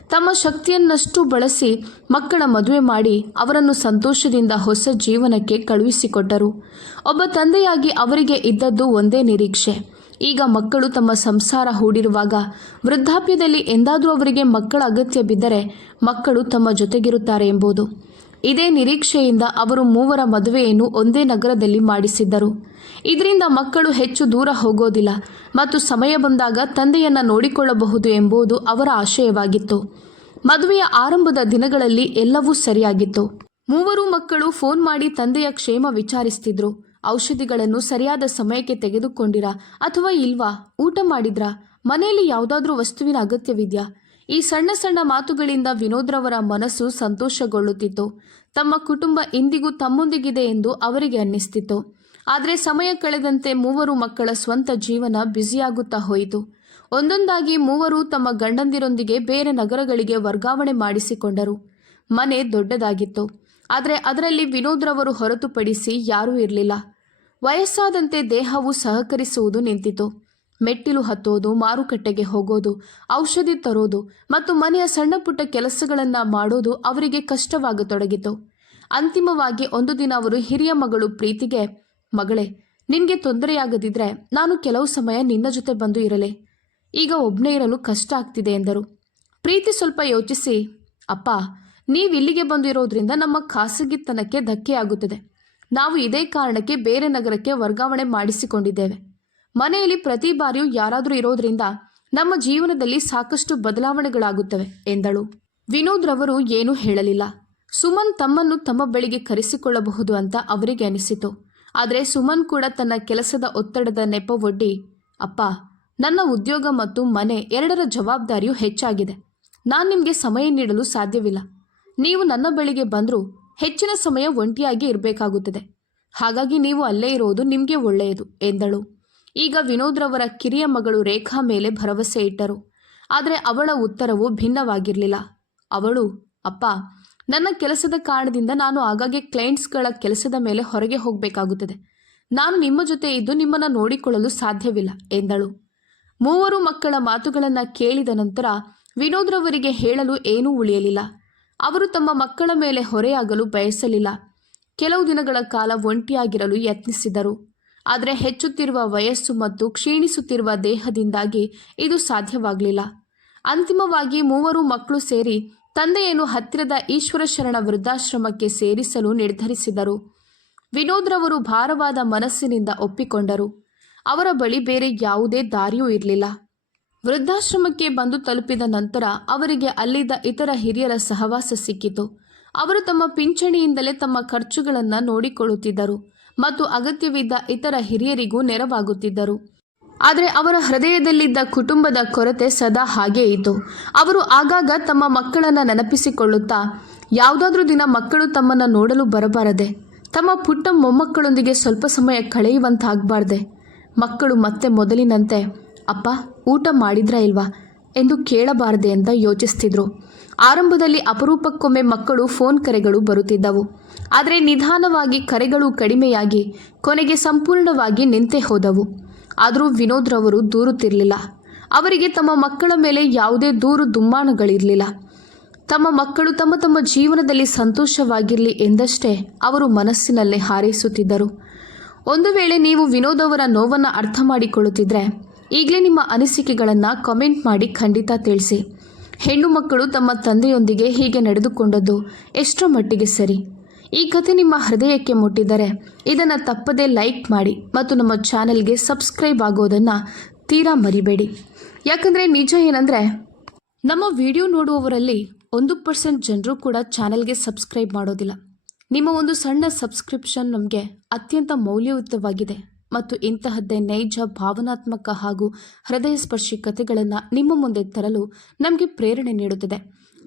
ತಮ್ಮ ಶಕ್ತಿಯನ್ನಷ್ಟು ಬಳಸಿ ಮಕ್ಕಳ ಮದುವೆ ಮಾಡಿ ಅವರನ್ನು ಸಂತೋಷದಿಂದ ಹೊಸ ಜೀವನಕ್ಕೆ ಕಳುಹಿಸಿಕೊಟ್ಟರು. ಒಬ್ಬ ತಂದೆಯಾಗಿ ಅವರಿಗೆ ಇದ್ದದ್ದು ಒಂದೇ ನಿರೀಕ್ಷೆ. ಈಗ ಮಕ್ಕಳು ತಮ್ಮ ಸಂಸಾರ ಹೂಡಿರುವಾಗ ವೃದ್ಧಾಪ್ಯದಲ್ಲಿ ಎಂದಾದರೂ ಅವರಿಗೆ ಮಕ್ಕಳ ಅಗತ್ಯ ಬಿದ್ದರೆ ಮಕ್ಕಳು ತಮ್ಮ ಜೊತೆಗಿರುತ್ತಾರೆ ಎಂಬುದು. ಇದೇ ನಿರೀಕ್ಷೆಯಿಂದ ಅವರು ಮೂವರ ಮದುವೆಯನ್ನು ಒಂದೇ ನಗರದಲ್ಲಿ ಮಾಡಿಸಿದ್ದರು. ಇದರಿಂದ ಮಕ್ಕಳು ಹೆಚ್ಚು ದೂರ ಹೋಗೋದಿಲ್ಲ ಮತ್ತು ಸಮಯ ಬಂದಾಗ ತಂದೆಯನ್ನು ನೋಡಿಕೊಳ್ಳಬಹುದು ಎಂಬುದು ಅವರ ಆಶಯವಾಗಿತ್ತು. ಮದುವೆಯ ಆರಂಭದ ದಿನಗಳಲ್ಲಿ ಎಲ್ಲವೂ ಸರಿಯಾಗಿತ್ತು. ಮೂವರು ಮಕ್ಕಳು ಫೋನ್ ಮಾಡಿ ತಂದೆಯ ಕ್ಷೇಮ ವಿಚಾರಿಸ್ತಿದ್ರು. ಔಷಧಿಗಳನ್ನು ಸರಿಯಾದ ಸಮಯಕ್ಕೆ ತೆಗೆದುಕೊಂಡಿರಾ ಅಥವಾ ಇಲ್ವಾ, ಊಟ ಮಾಡಿದ್ರಾ, ಮನೆಯಲ್ಲಿ ಯಾವುದಾದ್ರೂ ವಸ್ತುವಿನ ಅಗತ್ಯವಿದೆಯಾ? ಈ ಸಣ್ಣ ಸಣ್ಣ ಮಾತುಗಳಿಂದ ವಿನೋದ್ ರವರ ಮನಸ್ಸು ಸಂತೋಷಗೊಳ್ಳುತ್ತಿತ್ತು. ತಮ್ಮ ಕುಟುಂಬ ಇಂದಿಗೂ ತಮ್ಮೊಂದಿಗಿದೆ ಎಂದು ಅವರಿಗೆ ಅನ್ನಿಸ್ತಿತ್ತು. ಆದರೆ ಸಮಯ ಕಳೆದಂತೆ ಮೂವರು ಮಕ್ಕಳ ಸ್ವಂತ ಜೀವನ ಬ್ಯುಸಿಯಾಗುತ್ತಾ ಹೋಯಿತು. ಒಂದೊಂದಾಗಿ ಮೂವರು ತಮ್ಮ ಗಂಡಂದಿರೊಂದಿಗೆ ಬೇರೆ ನಗರಗಳಿಗೆ ವರ್ಗಾವಣೆ ಮಾಡಿಸಿಕೊಂಡರು. ಮನೆ ದೊಡ್ಡದಾಗಿತ್ತು, ಆದರೆ ಅದರಲ್ಲಿ ವಿನೋದ್ ರವರು ಹೊರತುಪಡಿಸಿ ಯಾರೂ ಇರಲಿಲ್ಲ. ವಯಸ್ಸಾದಂತೆ ದೇಹವು ಸಹಕರಿಸುವುದು ನಿಂತಿತು. ಮೆಟ್ಟಿಲು ಹತ್ತೋದು, ಮಾರುಕಟ್ಟೆಗೆ ಹೋಗೋದು, ಔಷಧಿ ತರೋದು ಮತ್ತು ಮನೆಯ ಸಣ್ಣ ಪುಟ್ಟ ಕೆಲಸಗಳನ್ನು ಮಾಡೋದು ಅವರಿಗೆ ಕಷ್ಟವಾಗತೊಡಗಿತು. ಅಂತಿಮವಾಗಿ ಒಂದು ದಿನ ಅವರು ಹಿರಿಯ ಮಗಳು ಪ್ರೀತಿಗೆ, ಮಗಳೇ, ನಿನಗೆ ತೊಂದರೆಯಾಗದಿದ್ರೆ ನಾನು ಕೆಲವು ಸಮಯ ನಿನ್ನ ಜೊತೆ ಬಂದು ಇರಲೇ, ಈಗ ಒಬ್ಬನೇ ಇರಲು ಕಷ್ಟ ಆಗ್ತಿದೆ ಎಂದರು. ಪ್ರೀತಿ ಸ್ವಲ್ಪ ಯೋಚಿಸಿ, ಅಪ್ಪ, ನೀವು ಇಲ್ಲಿಗೆ ಬಂದು ಇರೋದ್ರಿಂದ ನಮ್ಮ ಖಾಸಗಿತನಕ್ಕೆ ಧಕ್ಕೆಯಾಗುತ್ತದೆ. ನಾವು ಇದೇ ಕಾರಣಕ್ಕೆ ಬೇರೆ ನಗರಕ್ಕೆ ವರ್ಗಾವಣೆ ಮಾಡಿಸಿಕೊಂಡಿದ್ದೇವೆ. ಮನೆಯಲ್ಲಿ ಪ್ರತಿ ಬಾರಿಯೂ ಯಾರಾದರೂ ಇರೋದ್ರಿಂದ ನಮ್ಮ ಜೀವನದಲ್ಲಿ ಸಾಕಷ್ಟು ಬದಲಾವಣೆಗಳಾಗುತ್ತವೆ ಎಂದಳು. ವಿನೋದ್ ರವರು ಏನೂ ಹೇಳಲಿಲ್ಲ. ಸುಮನ್ ತಮ್ಮನ್ನು ತಮ್ಮ ಬಳಿಗೆ ಕರೆಸಿಕೊಳ್ಳಬಹುದು ಅಂತ ಅವರಿಗೆ ಅನಿಸಿತು. ಆದರೆ ಸುಮನ್ ಕೂಡ ತನ್ನ ಕೆಲಸದ ಒತ್ತಡದ ನೆಪವೊಡ್ಡಿ, ಅಪ್ಪ, ನನ್ನ ಉದ್ಯೋಗ ಮತ್ತು ಮನೆ ಎರಡರ ಜವಾಬ್ದಾರಿಯೂ ಹೆಚ್ಚಾಗಿದೆ. ನಾನು ನಿಮಗೆ ಸಮಯ ನೀಡಲು ಸಾಧ್ಯವಿಲ್ಲ. ನೀವು ನನ್ನ ಬಳಿಗೆ ಬಂದರೂ ಹೆಚ್ಚಿನ ಸಮಯ ಒಂಟಿಯಾಗಿ ಇರಬೇಕಾಗುತ್ತದೆ. ಹಾಗಾಗಿ ನೀವು ಅಲ್ಲೇ ಇರೋದು ನಿಮಗೆ ಒಳ್ಳೆಯದು ಎಂದಳು. ಈಗ ವಿನೋದ್ ರವರ ಕಿರಿಯ ಮಗಳು ರೇಖಾ ಮೇಲೆ ಭರವಸೆ ಇಟ್ಟರು. ಆದರೆ ಅವಳ ಉತ್ತರವು ಭಿನ್ನವಾಗಿರಲಿಲ್ಲ. ಅವಳು, ಅಪ್ಪ, ನನ್ನ ಕೆಲಸದ ಕಾರಣದಿಂದ ನಾನು ಆಗಾಗ್ಗೆ ಕ್ಲೈಂಟ್ಸ್ಗಳ ಕೆಲಸದ ಮೇಲೆ ಹೊರಗೆ ಹೋಗಬೇಕಾಗುತ್ತದೆ. ನಾನು ನಿಮ್ಮ ಜೊತೆ ಇದ್ದು ನಿಮ್ಮನ್ನು ನೋಡಿಕೊಳ್ಳಲು ಸಾಧ್ಯವಿಲ್ಲ ಎಂದಳು. ಮೂವರು ಮಕ್ಕಳ ಮಾತುಗಳನ್ನು ಕೇಳಿದ ನಂತರ ವಿನೋದ್ ರವರಿಗೆ ಹೇಳಲು ಏನೂ ಉಳಿಯಲಿಲ್ಲ. ಅವರು ತಮ್ಮ ಮಕ್ಕಳ ಮೇಲೆ ಹೊರೆಯಾಗಲು ಬಯಸಲಿಲ್ಲ. ಕೆಲವು ದಿನಗಳ ಕಾಲ ಒಂಟಿಯಾಗಿರಲು ಯತ್ನಿಸಿದರು. ಆದರೆ ಹೆಚ್ಚುತ್ತಿರುವ ವಯಸ್ಸು ಮತ್ತು ಕ್ಷೀಣಿಸುತ್ತಿರುವ ದೇಹದಿಂದಾಗಿ ಇದು ಸಾಧ್ಯವಾಗಲಿಲ್ಲ. ಅಂತಿಮವಾಗಿ ಮೂವರು ಮಕ್ಕಳು ಸೇರಿ ತಂದೆಯನ್ನು ಹತ್ತಿರದ ಈಶ್ವರ ಶರಣ ವೃದ್ಧಾಶ್ರಮಕ್ಕೆ ಸೇರಿಸಲು ನಿರ್ಧರಿಸಿದರು. ವಿನೋದ್ ರವರು ಭಾರವಾದ ಮನಸ್ಸಿನಿಂದ ಒಪ್ಪಿಕೊಂಡರು. ಅವರ ಬಳಿ ಬೇರೆ ಯಾವುದೇ ದಾರಿಯೂ ಇರಲಿಲ್ಲ. ವೃದ್ಧಾಶ್ರಮಕ್ಕೆ ಬಂದು ತಲುಪಿದ ನಂತರ ಅವರಿಗೆ ಅಲ್ಲಿದ್ದ ಇತರ ಹಿರಿಯರ ಸಹವಾಸ ಸಿಕ್ಕಿತು. ಅವರು ತಮ್ಮ ಪಿಂಚಣಿಯಿಂದಲೇ ತಮ್ಮ ಖರ್ಚುಗಳನ್ನು ನೋಡಿಕೊಳ್ಳುತ್ತಿದ್ದರು ಮತ್ತು ಅಗತ್ಯವಿದ್ದ ಇತರ ಹಿರಿಯರಿಗೂ ನೆರವಾಗುತ್ತಿದ್ದರು. ಆದರೆ ಅವರ ಹೃದಯದಲ್ಲಿದ್ದ ಕುಟುಂಬದ ಕೊರತೆ ಸದಾ ಹಾಗೇ ಇತ್ತು. ಅವರು ಆಗಾಗ ತಮ್ಮ ಮಕ್ಕಳನ್ನು ನೆನಪಿಸಿಕೊಳ್ಳುತ್ತಾ, ಯಾವುದಾದ್ರೂ ದಿನ ಮಕ್ಕಳು ತಮ್ಮನ್ನು ನೋಡಲು ಬರಬಾರದೆ, ತಮ್ಮ ಪುಟ್ಟ ಮೊಮ್ಮಕ್ಕಳೊಂದಿಗೆ ಸ್ವಲ್ಪ ಸಮಯ ಕಳೆಯುವಂತಾಗಬಾರ್ದೆ. ಮಕ್ಕಳು ಮತ್ತೆ ಮೊದಲಿನಂತೆ, ಅಪ್ಪ, ಊಟ ಮಾಡಿದ್ರಾ ಇಲ್ವಾ, ಎಂದು ಕೇಳಬಾರದೆ ಅಂತ ಯೋಚಿಸ್ತಿದ್ರು. ಆರಂಭದಲ್ಲಿ ಅಪರೂಪಕ್ಕೊಮ್ಮೆ ಮಕ್ಕಳು ಫೋನ್ ಕರೆಗಳು ಬರುತ್ತಿದ್ದವು. ಆದರೆ ನಿಧಾನವಾಗಿ ಕರೆಗಳು ಕಡಿಮೆಯಾಗಿ ಕೊನೆಗೆ ಸಂಪೂರ್ಣವಾಗಿ ನಿಂತೇ ಹೋದವು. ಆದರೂ ವಿನೋದ್ರವರು ದೂರುತ್ತಿರಲಿಲ್ಲ. ಅವರಿಗೆ ತಮ್ಮ ಮಕ್ಕಳ ಮೇಲೆ ಯಾವುದೇ ದೂರು ದುಮ್ಮಾನಗಳಿರಲಿಲ್ಲ. ತಮ್ಮ ಮಕ್ಕಳು ತಮ್ಮ ತಮ್ಮ ಜೀವನದಲ್ಲಿ ಸಂತೋಷವಾಗಿರಲಿ ಎಂದಷ್ಟೇ ಅವರು ಮನಸ್ಸಿನಲ್ಲೇ ಹಾರೈಸುತ್ತಿದ್ದರು. ಒಂದು ವೇಳೆ ನೀವು ವಿನೋದ್ ಅವರ ನೋವನ್ನು ಅರ್ಥ ಮಾಡಿಕೊಳ್ಳುತ್ತಿದ್ದರೆ ಈಗಲೇ ನಿಮ್ಮ ಅನಿಸಿಕೆಗಳನ್ನು ಕಮೆಂಟ್ ಮಾಡಿ ಖಂಡಿತ ತಿಳಿಸಿ. ಹೆಣ್ಣು ಮಕ್ಕಳು ತಮ್ಮ ತಂದೆಯೊಂದಿಗೆ ಹೀಗೆ ನಡೆದುಕೊಂಡದ್ದು ಎಷ್ಟರ ಮಟ್ಟಿಗೆ ಸರಿ? ಈ ಕಥೆ ನಿಮ್ಮ ಹೃದಯಕ್ಕೆ ಮುಟ್ಟಿದರೆ ಇದನ್ನು ತಪ್ಪದೇ ಲೈಕ್ ಮಾಡಿ ಮತ್ತು ನಮ್ಮ ಚಾನೆಲ್ಗೆ ಸಬ್ಸ್ಕ್ರೈಬ್ ಆಗೋದನ್ನು ತೀರಾ ಮರಿಬೇಡಿ. ಯಾಕಂದರೆ ನಿಜ ಏನಂದರೆ ನಮ್ಮ ವಿಡಿಯೋ ನೋಡುವವರಲ್ಲಿ 1% ಜನರು ಕೂಡ ಚಾನೆಲ್ಗೆ ಸಬ್ಸ್ಕ್ರೈಬ್ ಮಾಡೋದಿಲ್ಲ. ನಿಮ್ಮ ಒಂದು ಸಣ್ಣ ಸಬ್ಸ್ಕ್ರಿಪ್ಷನ್ ನಮಗೆ ಅತ್ಯಂತ ಮೌಲ್ಯಯುತವಾಗಿದೆ ಮತ್ತು ಇಂತಹದ್ದೇ ನೈಜ ಭಾವನಾತ್ಮಕ ಹಾಗೂ ಹೃದಯ ಸ್ಪರ್ಶಿ ಕಥೆಗಳನ್ನು ನಿಮ್ಮ ಮುಂದೆ ತರಲು ನಮಗೆ ಪ್ರೇರಣೆ ನೀಡುತ್ತದೆ.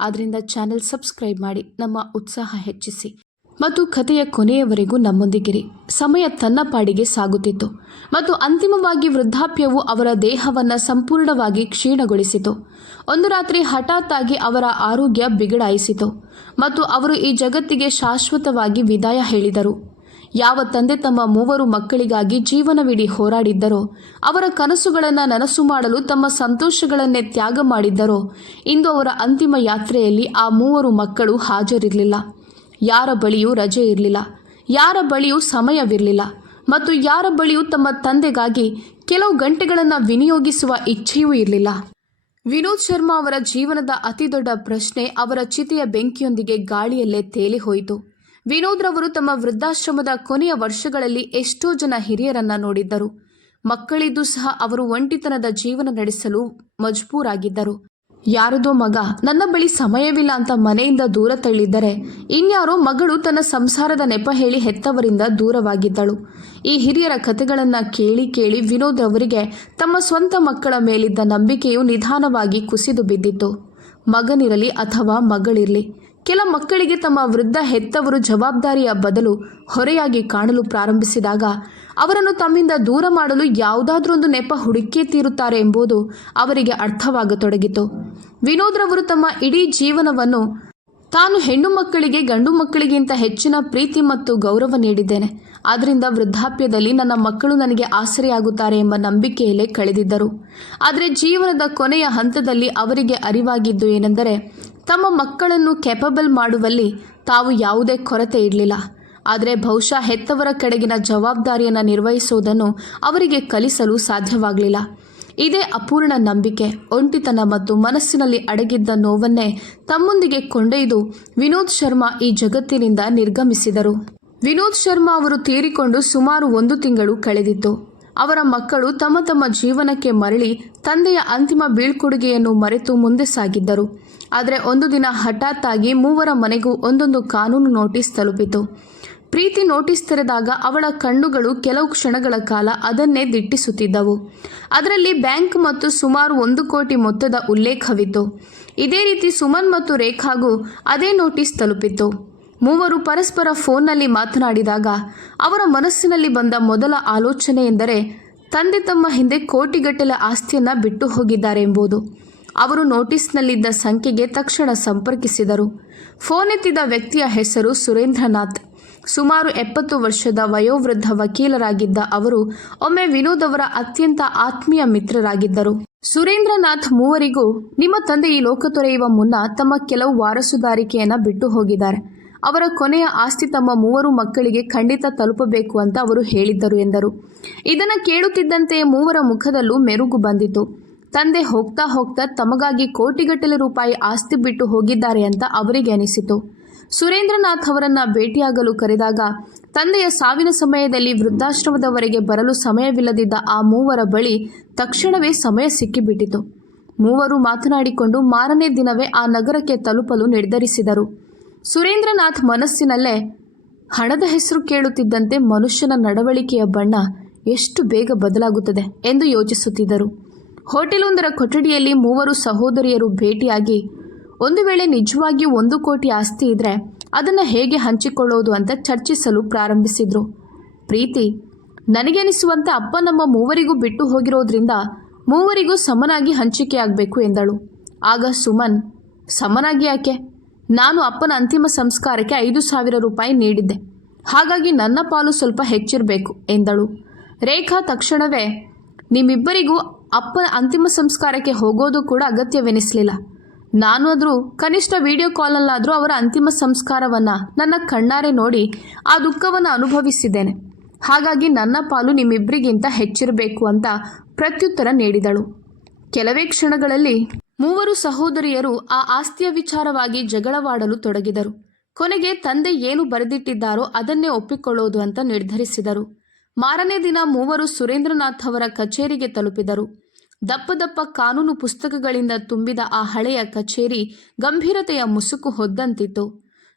ಆದ್ದರಿಂದ ಚಾನೆಲ್ ಸಬ್ಸ್ಕ್ರೈಬ್ ಮಾಡಿ ನಮ್ಮ ಉತ್ಸಾಹ ಹೆಚ್ಚಿಸಿ ಮತ್ತು ಕಥೆಯ ಕೊನೆಯವರೆಗೂ ನಮ್ಮೊಂದಿಗಿರಿ. ಸಮಯ ತನ್ನ ಪಾಡಿಗೆ ಸಾಗುತ್ತಿತ್ತು ಮತ್ತು ಅಂತಿಮವಾಗಿ ವೃದ್ಧಾಪ್ಯವು ಅವರ ದೇಹವನ್ನು ಸಂಪೂರ್ಣವಾಗಿ ಕ್ಷೀಣಗೊಳಿಸಿತು. ಒಂದು ರಾತ್ರಿ ಹಠಾತ್ ಆಗಿ ಅವರ ಆರೋಗ್ಯ ಬಿಗಡಾಯಿಸಿತು ಮತ್ತು ಅವರು ಈ ಜಗತ್ತಿಗೆ ಶಾಶ್ವತವಾಗಿ ವಿದಾಯ ಹೇಳಿದರು. ಯಾವ ತಂದೆ ತಮ್ಮ 3 ಮಕ್ಕಳಿಗಾಗಿ ಜೀವನವಿಡೀ ಹೋರಾಡಿದ್ದರೋ, ಅವರ ಕನಸುಗಳನ್ನು ನನಸು ಮಾಡಲು ತಮ್ಮ ಸಂತೋಷಗಳನ್ನೇ ತ್ಯಾಗ ಮಾಡಿದ್ದರೋ, ಇಂದು ಅವರ ಅಂತಿಮ ಯಾತ್ರೆಯಲ್ಲಿ ಆ 3 ಮಕ್ಕಳು ಹಾಜರಿರಲಿಲ್ಲ. ಯಾರ ಬಳಿಯೂ ರಜೆ ಇರಲಿಲ್ಲ, ಯಾರ ಬಳಿಯೂ ಸಮಯವಿರಲಿಲ್ಲ ಮತ್ತು ಯಾರ ಬಳಿಯೂ ತಮ್ಮ ತಂದೆಗಾಗಿ ಕೆಲವು ಗಂಟೆಗಳನ್ನು ವಿನಿಯೋಗಿಸುವ ಇಚ್ಛೆಯೂ ಇರಲಿಲ್ಲ. ವಿನೋದ್ ಶರ್ಮಾ ಅವರ ಜೀವನದ ಅತಿದೊಡ್ಡ ಪ್ರಶ್ನೆ ಅವರ ಚಿತೆಯ ಬೆಂಕಿಯೊಂದಿಗೆ ಗಾಳಿಯಲ್ಲೇ ತೇಲಿ ಹೋಯಿತು. ವಿನೋದ್ ರವರು ತಮ್ಮ ವೃದ್ಧಾಶ್ರಮದ ಕೊನೆಯ ವರ್ಷಗಳಲ್ಲಿ ಎಷ್ಟೋ ಜನ ಹಿರಿಯರನ್ನ ನೋಡಿದ್ದರು. ಮಕ್ಕಳಿದ್ದು ಸಹ ಅವರು ಒಂಟಿತನದ ಜೀವನ ನಡೆಸಲು ಮಜಬೂರಾಗಿದ್ದರು. ಯಾರದೋ ಮಗ ನನ್ನ ಬಳಿ ಸಮಯವಿಲ್ಲ ಅಂತ ಮನೆಯಿಂದ ದೂರ ತಳ್ಳಿದ್ದರೆ, ಇನ್ಯಾರೋ ಮಗಳು ತನ್ನ ಸಂಸಾರದ ನೆಪ ಹೇಳಿ ಹೆತ್ತವರಿಂದ ದೂರವಾಗಿದ್ದಳು. ಈ ಹಿರಿಯರ ಕಥೆಗಳನ್ನು ಕೇಳಿ ಕೇಳಿ ವಿನೋದ್ ರವರಿಗೆ ತಮ್ಮ ಸ್ವಂತ ಮಕ್ಕಳ ಮೇಲಿದ್ದ ನಂಬಿಕೆಯು ನಿಧಾನವಾಗಿ ಕುಸಿದು ಬಿದ್ದಿತ್ತು. ಮಗನಿರಲಿ ಅಥವಾ ಮಗಳಿರಲಿ, ಕೆಲ ಮಕ್ಕಳಿಗೆ ತಮ್ಮ ವೃದ್ಧ ಹೆತ್ತವರು ಜವಾಬ್ದಾರಿಯ ಬದಲು ಹೊರೆಯಾಗಿ ಕಾಣಲು ಪ್ರಾರಂಭಿಸಿದಾಗ ಅವರನ್ನು ತಮ್ಮಿಂದ ದೂರ ಮಾಡಲು ಯಾವುದಾದ್ರೊಂದು ನೆಪ ಹುಡುಕೇ ತೀರುತ್ತಾರೆ ಎಂಬುದು ಅವರಿಗೆ ಅರ್ಥವಾಗತೊಡಗಿತು. ವಿನೋದ್ ರವರು ತಮ್ಮ ಇಡೀ ಜೀವನವನ್ನು ತಾನು ಹೆಣ್ಣು ಮಕ್ಕಳಿಗೆ ಗಂಡು ಮಕ್ಕಳಿಗಿಂತ ಹೆಚ್ಚಿನ ಪ್ರೀತಿ ಮತ್ತು ಗೌರವ ನೀಡಿದ್ದೇನೆ, ಆದ್ದರಿಂದ ವೃದ್ಧಾಪ್ಯದಲ್ಲಿ ನನ್ನ ಮಕ್ಕಳು ನನಗೆ ಆಸರೆಯಾಗುತ್ತಾರೆ ಎಂಬ ನಂಬಿಕೆಯಲ್ಲೇ ಕಳೆದಿದ್ದರು. ಆದರೆ ಜೀವನದ ಕೊನೆಯ ಹಂತದಲ್ಲಿ ಅವರಿಗೆ ಅರಿವಾಗಿದ್ದು ಏನೆಂದರೆ, ತಮ್ಮ ಮಕ್ಕಳನ್ನು ಕೆಪಬಲ್ ಮಾಡುವಲ್ಲಿ ತಾವು ಯಾವುದೇ ಕೊರತೆ ಇರಲಿಲ್ಲ. ಆದರೆ ಬಹುಶಃ ಹೆತ್ತವರ ಕಡೆಗಿನ ಜವಾಬ್ದಾರಿಯನ್ನು ನಿರ್ವಹಿಸುವುದನ್ನು ಅವರಿಗೆ ಕಲಿಸಲು ಸಾಧ್ಯವಾಗಲಿಲ್ಲ. ಇದೇ ಅಪೂರ್ಣ ನಂಬಿಕೆ, ಒಂಟಿತನ ಮತ್ತು ಮನಸ್ಸಿನಲ್ಲಿ ಅಡಗಿದ್ದ ನೋವನ್ನೇ ತಮ್ಮೊಂದಿಗೆ ಕೊಂಡೊಯ್ದು ವಿನೋದ್ ಶರ್ಮಾ ಈ ಜಗತ್ತಿನಿಂದ ನಿರ್ಗಮಿಸಿದರು. ವಿನೋದ್ ಶರ್ಮಾ ಅವರು ತೀರಿಕೊಂಡು ಸುಮಾರು 1 ತಿಂಗಳು ಕಳೆದಿತ್ತು. ಅವರ ಮಕ್ಕಳು ತಮ್ಮ ತಮ್ಮ ಜೀವನಕ್ಕೆ ಮರಳಿ ತಂದೆಯ ಅಂತಿಮ ಬೀಳ್ಕೊಡುಗೆಯನ್ನು ಮರೆತು ಮುಂದೆ ಸಾಗಿದ್ದರು. ಆದರೆ ಒಂದು ದಿನ ಹಠಾತ್ ಆಗಿ 3 ಮನೆಗೂ ಒಂದೊಂದು ಕಾನೂನು ನೋಟಿಸ್ ತಲುಪಿತು. ಪ್ರೀತಿ ನೋಟಿಸ್ ತೆರೆದಾಗ ಅವಳ ಕಣ್ಣುಗಳು ಕೆಲವು ಕ್ಷಣಗಳ ಕಾಲ ಅದನ್ನೇ ದಿಟ್ಟಿಸುತ್ತಿದ್ದವು. ಅದರಲ್ಲಿ ಬ್ಯಾಂಕ್ ಮತ್ತು ಸುಮಾರು 1 ಕೋಟಿ ಮೊತ್ತದ ಉಲ್ಲೇಖವಿತ್ತು. ಇದೇ ರೀತಿ ಸುಮನ್ ಮತ್ತು ರೇಖಾಗೂ ಅದೇ ನೋಟಿಸ್ ತಲುಪಿತ್ತು. 3 ಪರಸ್ಪರ ಫೋನ್ನಲ್ಲಿ ಮಾತನಾಡಿದಾಗ ಅವರ ಮನಸ್ಸಿನಲ್ಲಿ ಬಂದ ಮೊದಲ ಆಲೋಚನೆ ಎಂದರೆ ತಂದೆ ತಮ್ಮ ಹಿಂದೆ ಕೋಟಿಗಟ್ಟಲೆ ಆಸ್ತಿಯನ್ನು ಬಿಟ್ಟು ಹೋಗಿದ್ದಾರೆ ಎಂಬುದು. ಅವರು ನೋಟಿಸ್ನಲ್ಲಿದ್ದ ಸಂಖ್ಯೆಗೆ ತಕ್ಷಣ ಸಂಪರ್ಕಿಸಿದರು. ಫೋನ್ ಎತ್ತಿದ ವ್ಯಕ್ತಿಯ ಹೆಸರು ಸುರೇಂದ್ರನಾಥ್. ಸುಮಾರು 70 ವರ್ಷದ ವಯೋವೃದ್ಧ ವಕೀಲರಾಗಿದ್ದ ಅವರು ಒಮ್ಮೆ ವಿನೋದ್ ಅವರ ಅತ್ಯಂತ ಆತ್ಮೀಯ ಮಿತ್ರರಾಗಿದ್ದರು. ಸುರೇಂದ್ರನಾಥ್ 3 ನಿಮ್ಮ ತಂದೆ ಈ ಲೋಕ ತೊರೆಯುವ ಮುನ್ನ ತಮ್ಮ ಕೆಲವು ವಾರಸುದಾರಿಕೆಯನ್ನು ಬಿಟ್ಟು ಹೋಗಿದ್ದಾರೆ. ಅವರ ಕೊನೆಯ ಆಸ್ತಿ ತಮ್ಮ 3 ಮಕ್ಕಳಿಗೆ ಖಂಡಿತ ತಲುಪಬೇಕು ಅಂತ ಅವರು ಹೇಳಿದ್ದರು ಎಂದರು. ಇದನ್ನು ಕೇಳುತ್ತಿದ್ದಂತೆ 3 ಮುಖದಲ್ಲೂ ಮೆರುಗು ಬಂದಿತು. ತಂದೆ ಹೋಗ್ತಾ ಹೋಗ್ತಾ ತಮಗಾಗಿ ಕೋಟಿಗಟ್ಟಲೆ ರೂಪಾಯಿ ಆಸ್ತಿ ಬಿಟ್ಟು ಹೋಗಿದ್ದಾರೆ ಅಂತ ಅವರಿಗೆ ಅನಿಸಿತು. ಸುರೇಂದ್ರನಾಥ್ ಅವರನ್ನು ಭೇಟಿಯಾಗಲು ಕರೆದಾಗ ತಂದೆಯ ಸಾವಿನ ಸಮಯದಲ್ಲಿ ವೃದ್ಧಾಶ್ರಮದವರೆಗೆ ಬರಲು ಸಮಯವಿಲ್ಲದಿದ್ದ ಆ 3 ಬಳಿ ತಕ್ಷಣವೇ ಸಮಯ ಸಿಕ್ಕಿಬಿಟ್ಟಿತು. 3 ಮಾತನಾಡಿಕೊಂಡು ಮಾರನೇ ದಿನವೇ ಆ ನಗರಕ್ಕೆ ತಲುಪಲು ನಿರ್ಧರಿಸಿದರು. ಸುರೇಂದ್ರನಾಥ್ ಮನಸ್ಸಿನಲ್ಲೇ ಹಣದ ಹೆಸರು ಕೇಳುತ್ತಿದ್ದಂತೆ ಮನುಷ್ಯನ ನಡವಳಿಕೆಯ ಬಣ್ಣ ಎಷ್ಟು ಬೇಗ ಬದಲಾಗುತ್ತದೆ ಎಂದು ಯೋಚಿಸುತ್ತಿದ್ದರು. ಹೋಟೆಲೊಂದರ ಕೊಠಡಿಯಲ್ಲಿ 3 ಸಹೋದರಿಯರು ಭೇಟಿಯಾಗಿ ಒಂದು ವೇಳೆ ನಿಜವಾಗಿಯೂ 1 ಕೋಟಿ ಆಸ್ತಿ ಇದ್ದರೆ ಅದನ್ನು ಹೇಗೆ ಹಂಚಿಕೊಳ್ಳೋದು ಅಂತ ಚರ್ಚಿಸಲು ಪ್ರಾರಂಭಿಸಿದರು. ಪ್ರೀತಿ, ನನಗೆ ಅನಿಸುವಂತೆ ಅಪ್ಪ ನಮ್ಮ 3 ಬಿಟ್ಟು ಹೋಗಿರೋದ್ರಿಂದ ಮೂವರಿಗೂ ಸಮನಾಗಿ ಹಂಚಿಕೆಯಾಗಬೇಕು ಎಂದಳು. ಆಗ ಸುಮನ್, ಸಮನಾಗಿ ಯಾಕೆ? ನಾನು ಅಪ್ಪನ ಅಂತಿಮ ಸಂಸ್ಕಾರಕ್ಕೆ 5,000 ರೂಪಾಯಿ ನೀಡಿದ್ದೆ, ಹಾಗಾಗಿ ನನ್ನ ಪಾಲು ಸ್ವಲ್ಪ ಹೆಚ್ಚಿರಬೇಕು ಎಂದಳು. ರೇಖಾ ತಕ್ಷಣವೇ, ನಿಮ್ಮಿಬ್ಬರಿಗೂ ಅಪ್ಪನ ಅಂತಿಮ ಸಂಸ್ಕಾರಕ್ಕೆ ಹೋಗೋದು ಕೂಡ ಅಗತ್ಯವೆನಿಸಲಿಲ್ಲ. ನಾನು ಆದರೂ ಕನಿಷ್ಠ ವಿಡಿಯೋ ಕಾಲ್ನಲ್ಲಾದರೂ ಅವರ ಅಂತಿಮ ಸಂಸ್ಕಾರವನ್ನು ನನ್ನ ಕಣ್ಣಾರೆ ನೋಡಿ ಆ ದುಃಖವನ್ನು ಅನುಭವಿಸಿದ್ದೇನೆ. ಹಾಗಾಗಿ ನನ್ನ ಪಾಲು ನಿಮ್ಮಿಬ್ಬರಿಗಿಂತ ಹೆಚ್ಚಿರಬೇಕು ಅಂತ ಪ್ರತ್ಯುತ್ತರ ನೀಡಿದಳು. ಕೆಲವೇ ಕ್ಷಣಗಳಲ್ಲಿ ಮೂವರು ಸಹೋದರಿಯರು ಆ ಆಸ್ತಿಯ ವಿಚಾರವಾಗಿ ಜಗಳವಾಡಲು ತೊಡಗಿದರು. ಕೊನೆಗೆ ತಂದೆ ಏನು ಬರೆದಿಟ್ಟಿದ್ದಾರೋ ಅದನ್ನೇ ಒಪ್ಪಿಕೊಳ್ಳೋದು ಅಂತ ನಿರ್ಧರಿಸಿದರು. ಮಾರನೇ ದಿನ ಮೂವರು ಸುರೇಂದ್ರನಾಥ್ ಅವರ ಕಚೇರಿಗೆ ತಲುಪಿದರು. ದಪ್ಪ ದಪ್ಪ ಕಾನೂನು ಪುಸ್ತಕಗಳಿಂದ ತುಂಬಿದ ಆ ಹಳೆಯ ಕಚೇರಿ ಗಂಭೀರತೆಯ ಮುಸುಕು ಹೊದ್ದಂತಿತ್ತು.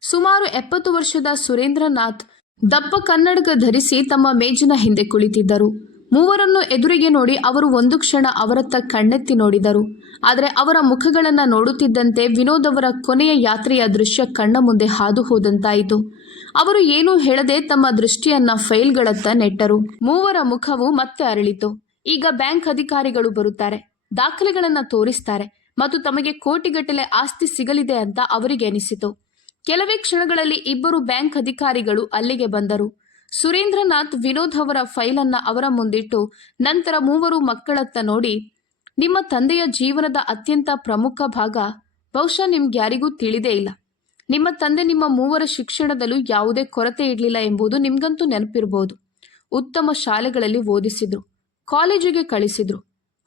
ಸುಮಾರು 70 ವರ್ಷದ ಸುರೇಂದ್ರನಾಥ್ ದಪ್ಪ ಕನ್ನಡಕ ಧರಿಸಿ ತಮ್ಮ ಮೇಜಿನ ಹಿಂದೆ ಕುಳಿತಿದ್ದರು. ಮೂವರನ್ನು ಎದುರಿಗೆ ನೋಡಿ ಅವರು ಒಂದು ಕ್ಷಣ ಅವರತ್ತ ಕಣ್ಣೆತ್ತಿ ನೋಡಿದರು. ಆದರೆ ಅವರ ಮುಖಗಳನ್ನು ನೋಡುತ್ತಿದ್ದಂತೆ ವಿನೋದ್ ಅವರ ಕೊನೆಯ ಯಾತ್ರೆಯ ದೃಶ್ಯ ಕಣ್ಣ ಮುಂದೆ ಹಾದು ಹೋದಂತಾಯಿತು. ಅವರು ಏನೂ ಹೇಳದೆ ತಮ್ಮ ದೃಷ್ಟಿಯನ್ನ ಫೈಲ್ಗಳತ್ತ ನೆಟ್ಟರು. ಮೂವರ ಮುಖವು ಮತ್ತೆ ಅರಳಿತು. ಈಗ ಬ್ಯಾಂಕ್ ಅಧಿಕಾರಿಗಳು ಬರುತ್ತಾರೆ, ದಾಖಲೆಗಳನ್ನು ತೋರಿಸ್ತಾರೆ ಮತ್ತು ತಮಗೆ ಕೋಟಿಗಟ್ಟಲೆ ಆಸ್ತಿ ಸಿಗಲಿದೆ ಅಂತ ಅವರಿಗೆ ಅನಿಸಿತು. ಕೆಲವೇ ಕ್ಷಣಗಳಲ್ಲಿ ಇಬ್ಬರು ಬ್ಯಾಂಕ್ ಅಧಿಕಾರಿಗಳು ಅಲ್ಲಿಗೆ ಬಂದರು. ಸುರೇಂದ್ರನಾಥ್ ವಿನೋದ್ ಅವರ ಫೈಲನ್ನ ಅವರ ಮುಂದಿಟ್ಟು ನಂತರ ಮೂವರು ಮಕ್ಕಳತ್ತ ನೋಡಿ, ನಿಮ್ಮ ತಂದೆಯ ಜೀವನದ ಅತ್ಯಂತ ಪ್ರಮುಖ ಭಾಗ ಬಹುಶಃ ನಿಮ್ಗ್ಯಾರಿಗೂ ತಿಳಿದೇ ಇಲ್ಲ. ನಿಮ್ಮ ತಂದೆ ನಿಮ್ಮ ಮೂವರ ಶಿಕ್ಷಣದಲ್ಲೂ ಯಾವುದೇ ಕೊರತೆ ಇರಲಿಲ್ಲ ಎಂಬುದು ನಿಮ್ಗಂತೂ ನೆನಪಿರ್ಬೋದು. ಉತ್ತಮ ಶಾಲೆಗಳಲ್ಲಿ ಓದಿಸಿದ್ರು, ಕಾಲೇಜಿಗೆ ಕಳಿಸಿದ್ರು,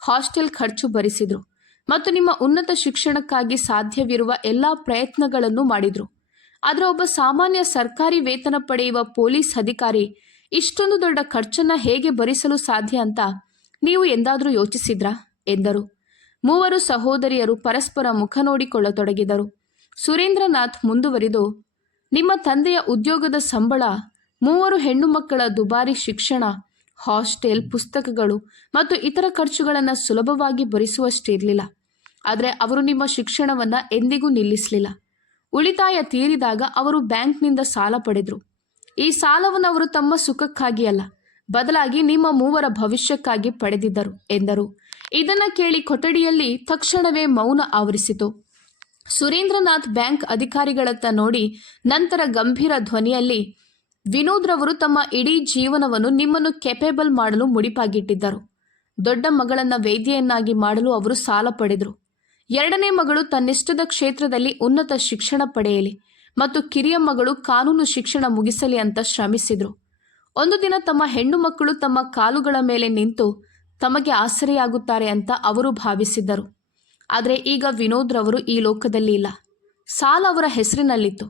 ಹಾಸ್ಟೆಲ್ ಖರ್ಚು ಭರಿಸಿದ್ರು ಮತ್ತು ನಿಮ್ಮ ಉನ್ನತ ಶಿಕ್ಷಣಕ್ಕಾಗಿ ಸಾಧ್ಯವಿರುವ ಎಲ್ಲ ಪ್ರಯತ್ನಗಳನ್ನು ಮಾಡಿದ್ರು. ಆದರೆ ಒಬ್ಬ ಸಾಮಾನ್ಯ ಸರ್ಕಾರಿ ವೇತನ ಪಡೆಯುವ ಪೊಲೀಸ್ ಅಧಿಕಾರಿ ಇಷ್ಟೊಂದು ದೊಡ್ಡ ಖರ್ಚನ್ನ ಹೇಗೆ ಭರಿಸಲು ಸಾಧ್ಯ ಅಂತ ನೀವು ಎಂದಾದರೂ ಯೋಚಿಸಿದ್ರಾ ಎಂದರು. ಮೂವರು ಸಹೋದರಿಯರು ಪರಸ್ಪರ ಮುಖ ನೋಡಿಕೊಳ್ಳತೊಡಗಿದರು. ಸುರೇಂದ್ರನಾಥ್ ಮುಂದುವರಿದು, ನಿಮ್ಮ ತಂದೆಯ ಉದ್ಯೋಗದ ಸಂಬಳ, ಮೂವರು ಹೆಣ್ಣು ಮಕ್ಕಳ ದುಬಾರಿ ಶಿಕ್ಷಣ, ಹಾಸ್ಟೆಲ್, ಪುಸ್ತಕಗಳು ಮತ್ತು ಇತರ ಖರ್ಚುಗಳನ್ನು ಸುಲಭವಾಗಿ ಭರಿಸುವಷ್ಟಿರಲಿಲ್ಲ. ಆದರೆ ಅವರು ನಿಮ್ಮ ಶಿಕ್ಷಣವನ್ನು ಎಂದಿಗೂ ನಿಲ್ಲಿಸಲಿಲ್ಲ. ಉಳಿತಾಯ ತೀರಿದಾಗ ಅವರು ಬ್ಯಾಂಕ್ನಿಂದ ಸಾಲ ಪಡೆದರು. ಈ ಸಾಲವನ್ನು ಅವರು ತಮ್ಮ ಸುಖಕ್ಕಾಗಿ ಅಲ್ಲ, ಬದಲಾಗಿ ನಿಮ್ಮ ಮೂವರ ಭವಿಷ್ಯಕ್ಕಾಗಿ ಪಡೆದಿದ್ದರು ಎಂದರು. ಇದನ್ನು ಕೇಳಿ ಕೊಠಡಿಯಲ್ಲಿ ತಕ್ಷಣವೇ ಮೌನ ಆವರಿಸಿತು. ಸುರೇಂದ್ರನಾಥ್ ಬ್ಯಾಂಕ್ ಅಧಿಕಾರಿಗಳತ್ತ ನೋಡಿ ನಂತರ ಗಂಭೀರ ಧ್ವನಿಯಲ್ಲಿ, ವಿನೋದ್ ರವರು ತಮ್ಮ ಇಡೀ ಜೀವನವನ್ನು ನಿಮ್ಮನ್ನು ಕೆಪೇಬಲ್ ಮಾಡಲು ಮುಡಿಪಾಗಿಟ್ಟಿದ್ದರು. ದೊಡ್ಡ ಮಗಳನ್ನು ವೇದ್ಯೆಯನ್ನಾಗಿ ಮಾಡಲು ಅವರು ಸಾಲ ಪಡೆದರು. ಎರಡನೇ ಮಗಳು ತನ್ನಿಷ್ಟದ ಕ್ಷೇತ್ರದಲ್ಲಿ ಉನ್ನತ ಶಿಕ್ಷಣ ಪಡೆಯಲಿ ಮತ್ತು ಕಿರಿಯ ಮಗಳು ಕಾನೂನು ಶಿಕ್ಷಣ ಮುಗಿಸಲಿ ಅಂತ ಶ್ರಮಿಸಿದ್ರು. ಒಂದು ದಿನ ತಮ್ಮ ಹೆಣ್ಣು ಮಕ್ಕಳು ತಮ್ಮ ಕಾಲುಗಳ ಮೇಲೆ ನಿಂತು ತಮಗೆ ಆಸರೆಯಾಗುತ್ತಾರೆ ಅಂತ ಅವರು ಭಾವಿಸಿದ್ದರು. ಆದರೆ ಈಗ ವಿನೋದ್ ರವರು ಈ ಲೋಕದಲ್ಲಿ ಇಲ್ಲ. ಸಾಲ ಅವರ ಹೆಸರಿನಲ್ಲಿತ್ತು.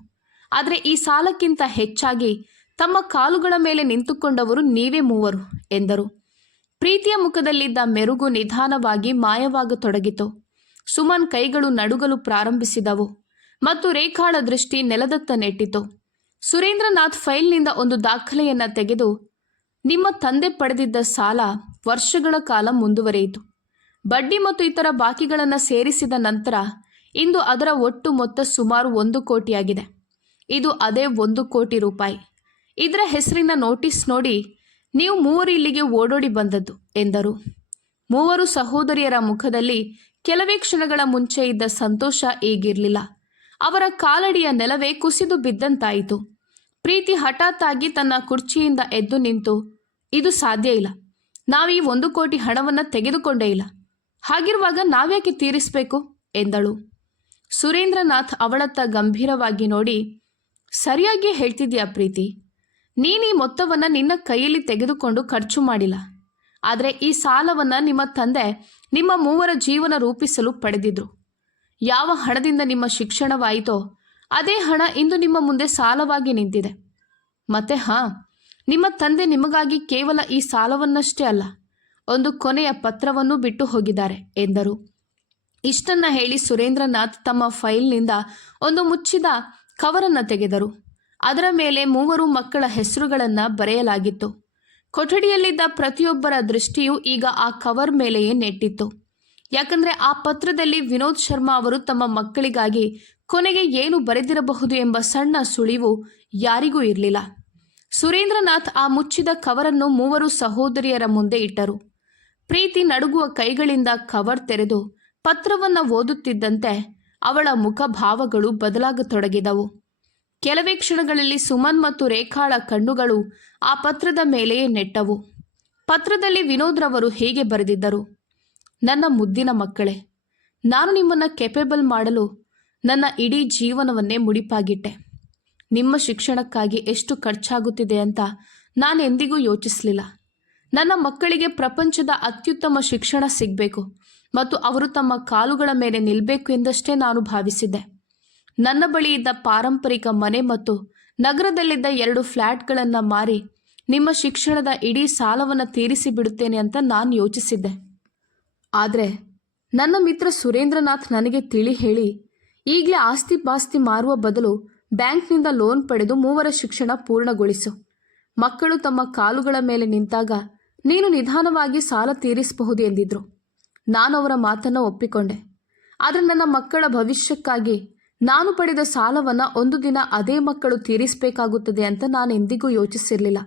ಆದರೆ ಈ ಸಾಲಕ್ಕಿಂತ ಹೆಚ್ಚಾಗಿ ತಮ್ಮ ಕಾಲುಗಳ ಮೇಲೆ ನಿಂತುಕೊಂಡವರು ನೀವೇ ಮೂವರು ಎಂದರು. ಪ್ರೀತಿಯ ಮುಖದಲ್ಲಿದ್ದ ಮೆರುಗು ನಿಧಾನವಾಗಿ ಮಾಯವಾಗತೊಡಗಿತು. ಸುಮನ್ ಕೈಗಳು ನಡುಗಲು ಪ್ರಾರಂಭಿಸಿದವು ಮತ್ತು ರೇಖಾಳ ದೃಷ್ಟಿ ನೆಲದತ್ತ ನೆಟ್ಟಿತು. ಸುರೇಂದ್ರನಾಥ್ ಫೈಲ್ನಿಂದ ಒಂದು ದಾಖಲೆಯನ್ನು ತೆಗೆದು, ನಿಮ್ಮ ತಂದೆ ಪಡೆದಿದ್ದ ಸಾಲ ವರ್ಷಗಳ ಕಾಲ ಮುಂದುವರಿಯಿತು. ಬಡ್ಡಿ ಮತ್ತು ಇತರ ಬಾಕಿಗಳನ್ನು ಸೇರಿಸಿದ ನಂತರ ಇಂದು ಅದರ ಒಟ್ಟು ಮೊತ್ತ ಸುಮಾರು 1 ಕೋಟಿಯಾಗಿದೆ. ಇದು ಅದೇ 1 ಕೋಟಿ ರೂಪಾಯಿ. ಇದರ ಹೆಸರಿನ ನೋಟಿಸ್ ನೋಡಿ ನೀವು ಮೂವರು ಇಲ್ಲಿಗೆ ಓಡೋಡಿ ಬಂದದ್ದು ಎಂದರು. ಮೂವರು ಸಹೋದರಿಯರ ಮುಖದಲ್ಲಿ ಕೆಲವೇ ಕ್ಷಣಗಳ ಮುಂಚೆ ಇದ್ದ ಸಂತೋಷ ಈಗಿರಲಿಲ್ಲ. ಅವರ ಕಾಲಡಿಯ ನೆಲವೇ ಕುಸಿದು ಬಿದ್ದಂತಾಯಿತು. ಪ್ರೀತಿ ಹಠಾತ್ ಆಗಿ ತನ್ನ ಕುರ್ಚಿಯಿಂದ ಎದ್ದು ನಿಂತು, ಇದು ಸಾಧ್ಯ ಇಲ್ಲ, ನಾವು ಈ 1 ಕೋಟಿ ಹಣವನ್ನು ತೆಗೆದುಕೊಂಡೇ ಇಲ್ಲ. ಹಾಗಿರುವಾಗ ನಾವ್ಯಾಕೆ ತೀರಿಸಬೇಕು ಎಂದಳು. ಸುರೇಂದ್ರನಾಥ್ ಅವಳತ್ತ ಗಂಭೀರವಾಗಿ ನೋಡಿ, ಸರಿಯಾಗಿ ಹೇಳ್ತಿದ್ಯಾ ಪ್ರೀತಿ, ನೀನು ಈ ಮೊತ್ತವನ್ನು ನಿನ್ನ ಕೈಯಲ್ಲಿ ತೆಗೆದುಕೊಂಡು ಖರ್ಚು ಮಾಡಿಲ್ಲ. ಆದರೆ ಈ ಸಾಲವನ್ನು ನಿಮ್ಮ ತಂದೆ ನಿಮ್ಮ ಮೂವರ ಜೀವನ ರೂಪಿಸಲು ಪಡೆದಿದ್ರು. ಯಾವ ಹಣದಿಂದ ನಿಮ್ಮ ಶಿಕ್ಷಣವಾಯಿತೋ ಅದೇ ಹಣ ಇಂದು ನಿಮ್ಮ ಮುಂದೆ ಸಾಲವಾಗಿ ನಿಂತಿದೆ. ಮತ್ತೆ ನಿಮ್ಮ ತಂದೆ ನಿಮಗಾಗಿ ಕೇವಲ ಈ ಸಾಲವನ್ನಷ್ಟೇ ಅಲ್ಲ, ಒಂದು ಕೊನೆಯ ಪತ್ರವನ್ನು ಬಿಟ್ಟು ಹೋಗಿದ್ದಾರೆ ಎಂದರು. ಇಷ್ಟನ್ನ ಹೇಳಿ ಸುರೇಂದ್ರನಾಥ್ ತಮ್ಮ ಫೈಲ್ನಿಂದ ಒಂದು ಮುಚ್ಚಿದ ಕವರನ್ನು ತೆಗೆದರು. ಅದರ ಮೇಲೆ ಮೂವರು ಮಕ್ಕಳ ಹೆಸರುಗಳನ್ನು ಬರೆಯಲಾಗಿತ್ತು. ಕೊಠಡಿಯಲ್ಲಿದ್ದ ಪ್ರತಿಯೊಬ್ಬರ ದೃಷ್ಟಿಯೂ ಈಗ ಆ ಕವರ್ ಮೇಲೆಯೇ ನೆಟ್ಟಿತ್ತು. ಯಾಕಂದರೆ ಆ ಪತ್ರದಲ್ಲಿ ವಿನೋದ್ ಶರ್ಮಾ ಅವರು ತಮ್ಮ ಮಕ್ಕಳಿಗಾಗಿ ಕೊನೆಗೆ ಏನು ಬರೆದಿರಬಹುದು ಎಂಬ ಸಣ್ಣ ಸುಳಿವು ಯಾರಿಗೂ ಇರಲಿಲ್ಲ. ಸುರೇಂದ್ರನಾಥ್ ಆ ಮುಚ್ಚಿದ ಕವರನ್ನು ಮೂವರು ಸಹೋದರಿಯರ ಮುಂದೆ ಇಟ್ಟರು. ಪ್ರೀತಿ ನಡುಗುವ ಕೈಗಳಿಂದ ಕವರ್ ತೆರೆದು ಪತ್ರವನ್ನು ಓದುತ್ತಿದ್ದಂತೆ ಅವಳ ಮುಖಭಾವಗಳು ಬದಲಾಗತೊಡಗಿದವು. ಕೆಲವೇ ಕ್ಷಣಗಳಲ್ಲಿ ಸುಮನ್ ಮತ್ತು ರೇಖಾಳ ಕಣ್ಣುಗಳು ಆ ಪತ್ರದ ಮೇಲೆಯೇ ನೆಟ್ಟವು. ಪತ್ರದಲ್ಲಿ ವಿನೋದ್ರವರು ಹೀಗೆ ಬರೆದಿದ್ದರು: ನನ್ನ ಮುದ್ದಿನ ಮಕ್ಕಳೇ, ನಾನು ನಿಮ್ಮನ್ನು ಕೆಪೇಬಲ್ ಮಾಡಲು ನನ್ನ ಇಡೀ ಜೀವನವನ್ನೇ ಮುಡಿಪಾಗಿಟ್ಟೆ. ನಿಮ್ಮ ಶಿಕ್ಷಣಕ್ಕಾಗಿ ಎಷ್ಟು ಖರ್ಚಾಗುತ್ತಿದೆ ಅಂತ ನಾನು ಎಂದಿಗೂ ಯೋಚಿಸಲಿಲ್ಲ. ನನ್ನ ಮಕ್ಕಳಿಗೆ ಪ್ರಪಂಚದ ಅತ್ಯುತ್ತಮ ಶಿಕ್ಷಣ ಸಿಗಬೇಕು ಮತ್ತು ಅವರು ತಮ್ಮ ಕಾಲುಗಳ ಮೇಲೆ ನಿಲ್ಲಬೇಕು ಎಂದಷ್ಟೇ ನಾನು ಭಾವಿಸಿದ್ದೆ. ನನ್ನ ಬಳಿ ಇದ್ದ ಪಾರಂಪರಿಕ ಮನೆ ಮತ್ತು ನಗರದಲ್ಲಿದ್ದ 2 ಫ್ಲ್ಯಾಟ್ಗಳನ್ನು ಮಾರಿ ನಿಮ್ಮ ಶಿಕ್ಷಣದ ಇಡೀ ಸಾಲವನ್ನು ತೀರಿಸಿ ಬಿಡುತ್ತೇನೆ ಅಂತ ನಾನು ಯೋಚಿಸಿದ್ದೆ. ಆದರೆ ನನ್ನ ಮಿತ್ರ ಸುರೇಂದ್ರನಾಥ್ ನನಗೆ ತಿಳಿ ಹೇಳಿ, ಈಗಲೇ ಆಸ್ತಿ ಪಾಸ್ತಿ ಮಾರುವ ಬದಲು ಬ್ಯಾಂಕ್ನಿಂದ ಲೋನ್ ಪಡೆದು 3 ಶಿಕ್ಷಣ ಪೂರ್ಣಗೊಳಿಸು. ಮಕ್ಕಳು ತಮ್ಮ ಕಾಲುಗಳ ಮೇಲೆ ನಿಂತಾಗ ನೀನು ನಿಧಾನವಾಗಿ ಸಾಲ ತೀರಿಸಬಹುದು ಎಂದಿದ್ರು. ನಾನು ಅವರ ಮಾತನ್ನು ಒಪ್ಪಿಕೊಂಡೆ. ಆದರೆ ನನ್ನ ಮಕ್ಕಳ ಭವಿಷ್ಯಕ್ಕಾಗಿ ನಾನು ಪಡೆದ ಸಾಲವನ್ನು ಒಂದು ದಿನ ಅದೇ ಮಕ್ಕಳು ತೀರಿಸಬೇಕಾಗುತ್ತದೆ ಅಂತ ನಾನು ಎಂದಿಗೂ ಯೋಚಿಸಿರಲಿಲ್ಲ.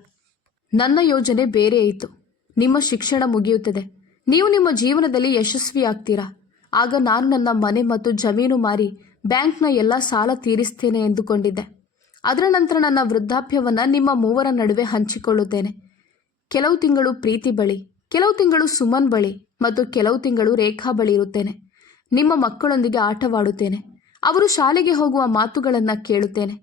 ನನ್ನ ಯೋಜನೆ ಬೇರೆ ಇತ್ತು. ನಿಮ್ಮ ಶಿಕ್ಷಣ ಮುಗಿಯುತ್ತದೆ, ನೀವು ನಿಮ್ಮ ಜೀವನದಲ್ಲಿ ಯಶಸ್ವಿಯಾಗ್ತೀರಾ. ಆಗ ನಾನು ನನ್ನ ಮನೆ ಮತ್ತು ಜಮೀನು ಮಾರಿ ಬ್ಯಾಂಕ್ನ ಎಲ್ಲ ಸಾಲ ತೀರಿಸ್ತೇನೆ ಎಂದುಕೊಂಡಿದ್ದೆ. ಅದರ ನಂತರ ನನ್ನ ವೃದ್ಧಾಪ್ಯವನ್ನು ನಿಮ್ಮ 3 ನಡುವೆ ಹಂಚಿಕೊಳ್ಳುತ್ತೇನೆ. ಕೆಲವು ತಿಂಗಳು ಪ್ರೀತಿ ಬಳಿ, ಕೆಲವು ತಿಂಗಳು ಸುಮನ್ ಬಳಿ ಮತ್ತು ಕೆಲವು ತಿಂಗಳು ರೇಖಾ ಬಳಿ ಇರುತ್ತೇನೆ. ನಿಮ್ಮ ಮಕ್ಕಳೊಂದಿಗೆ ಆಟವಾಡುತ್ತೇನೆ. ಅವರು ಶಾಲೆಗೆ ಹೋಗುವ ಮಾತುಗಳನ್ನು ಕೇಳುತ್ತೇನೆ.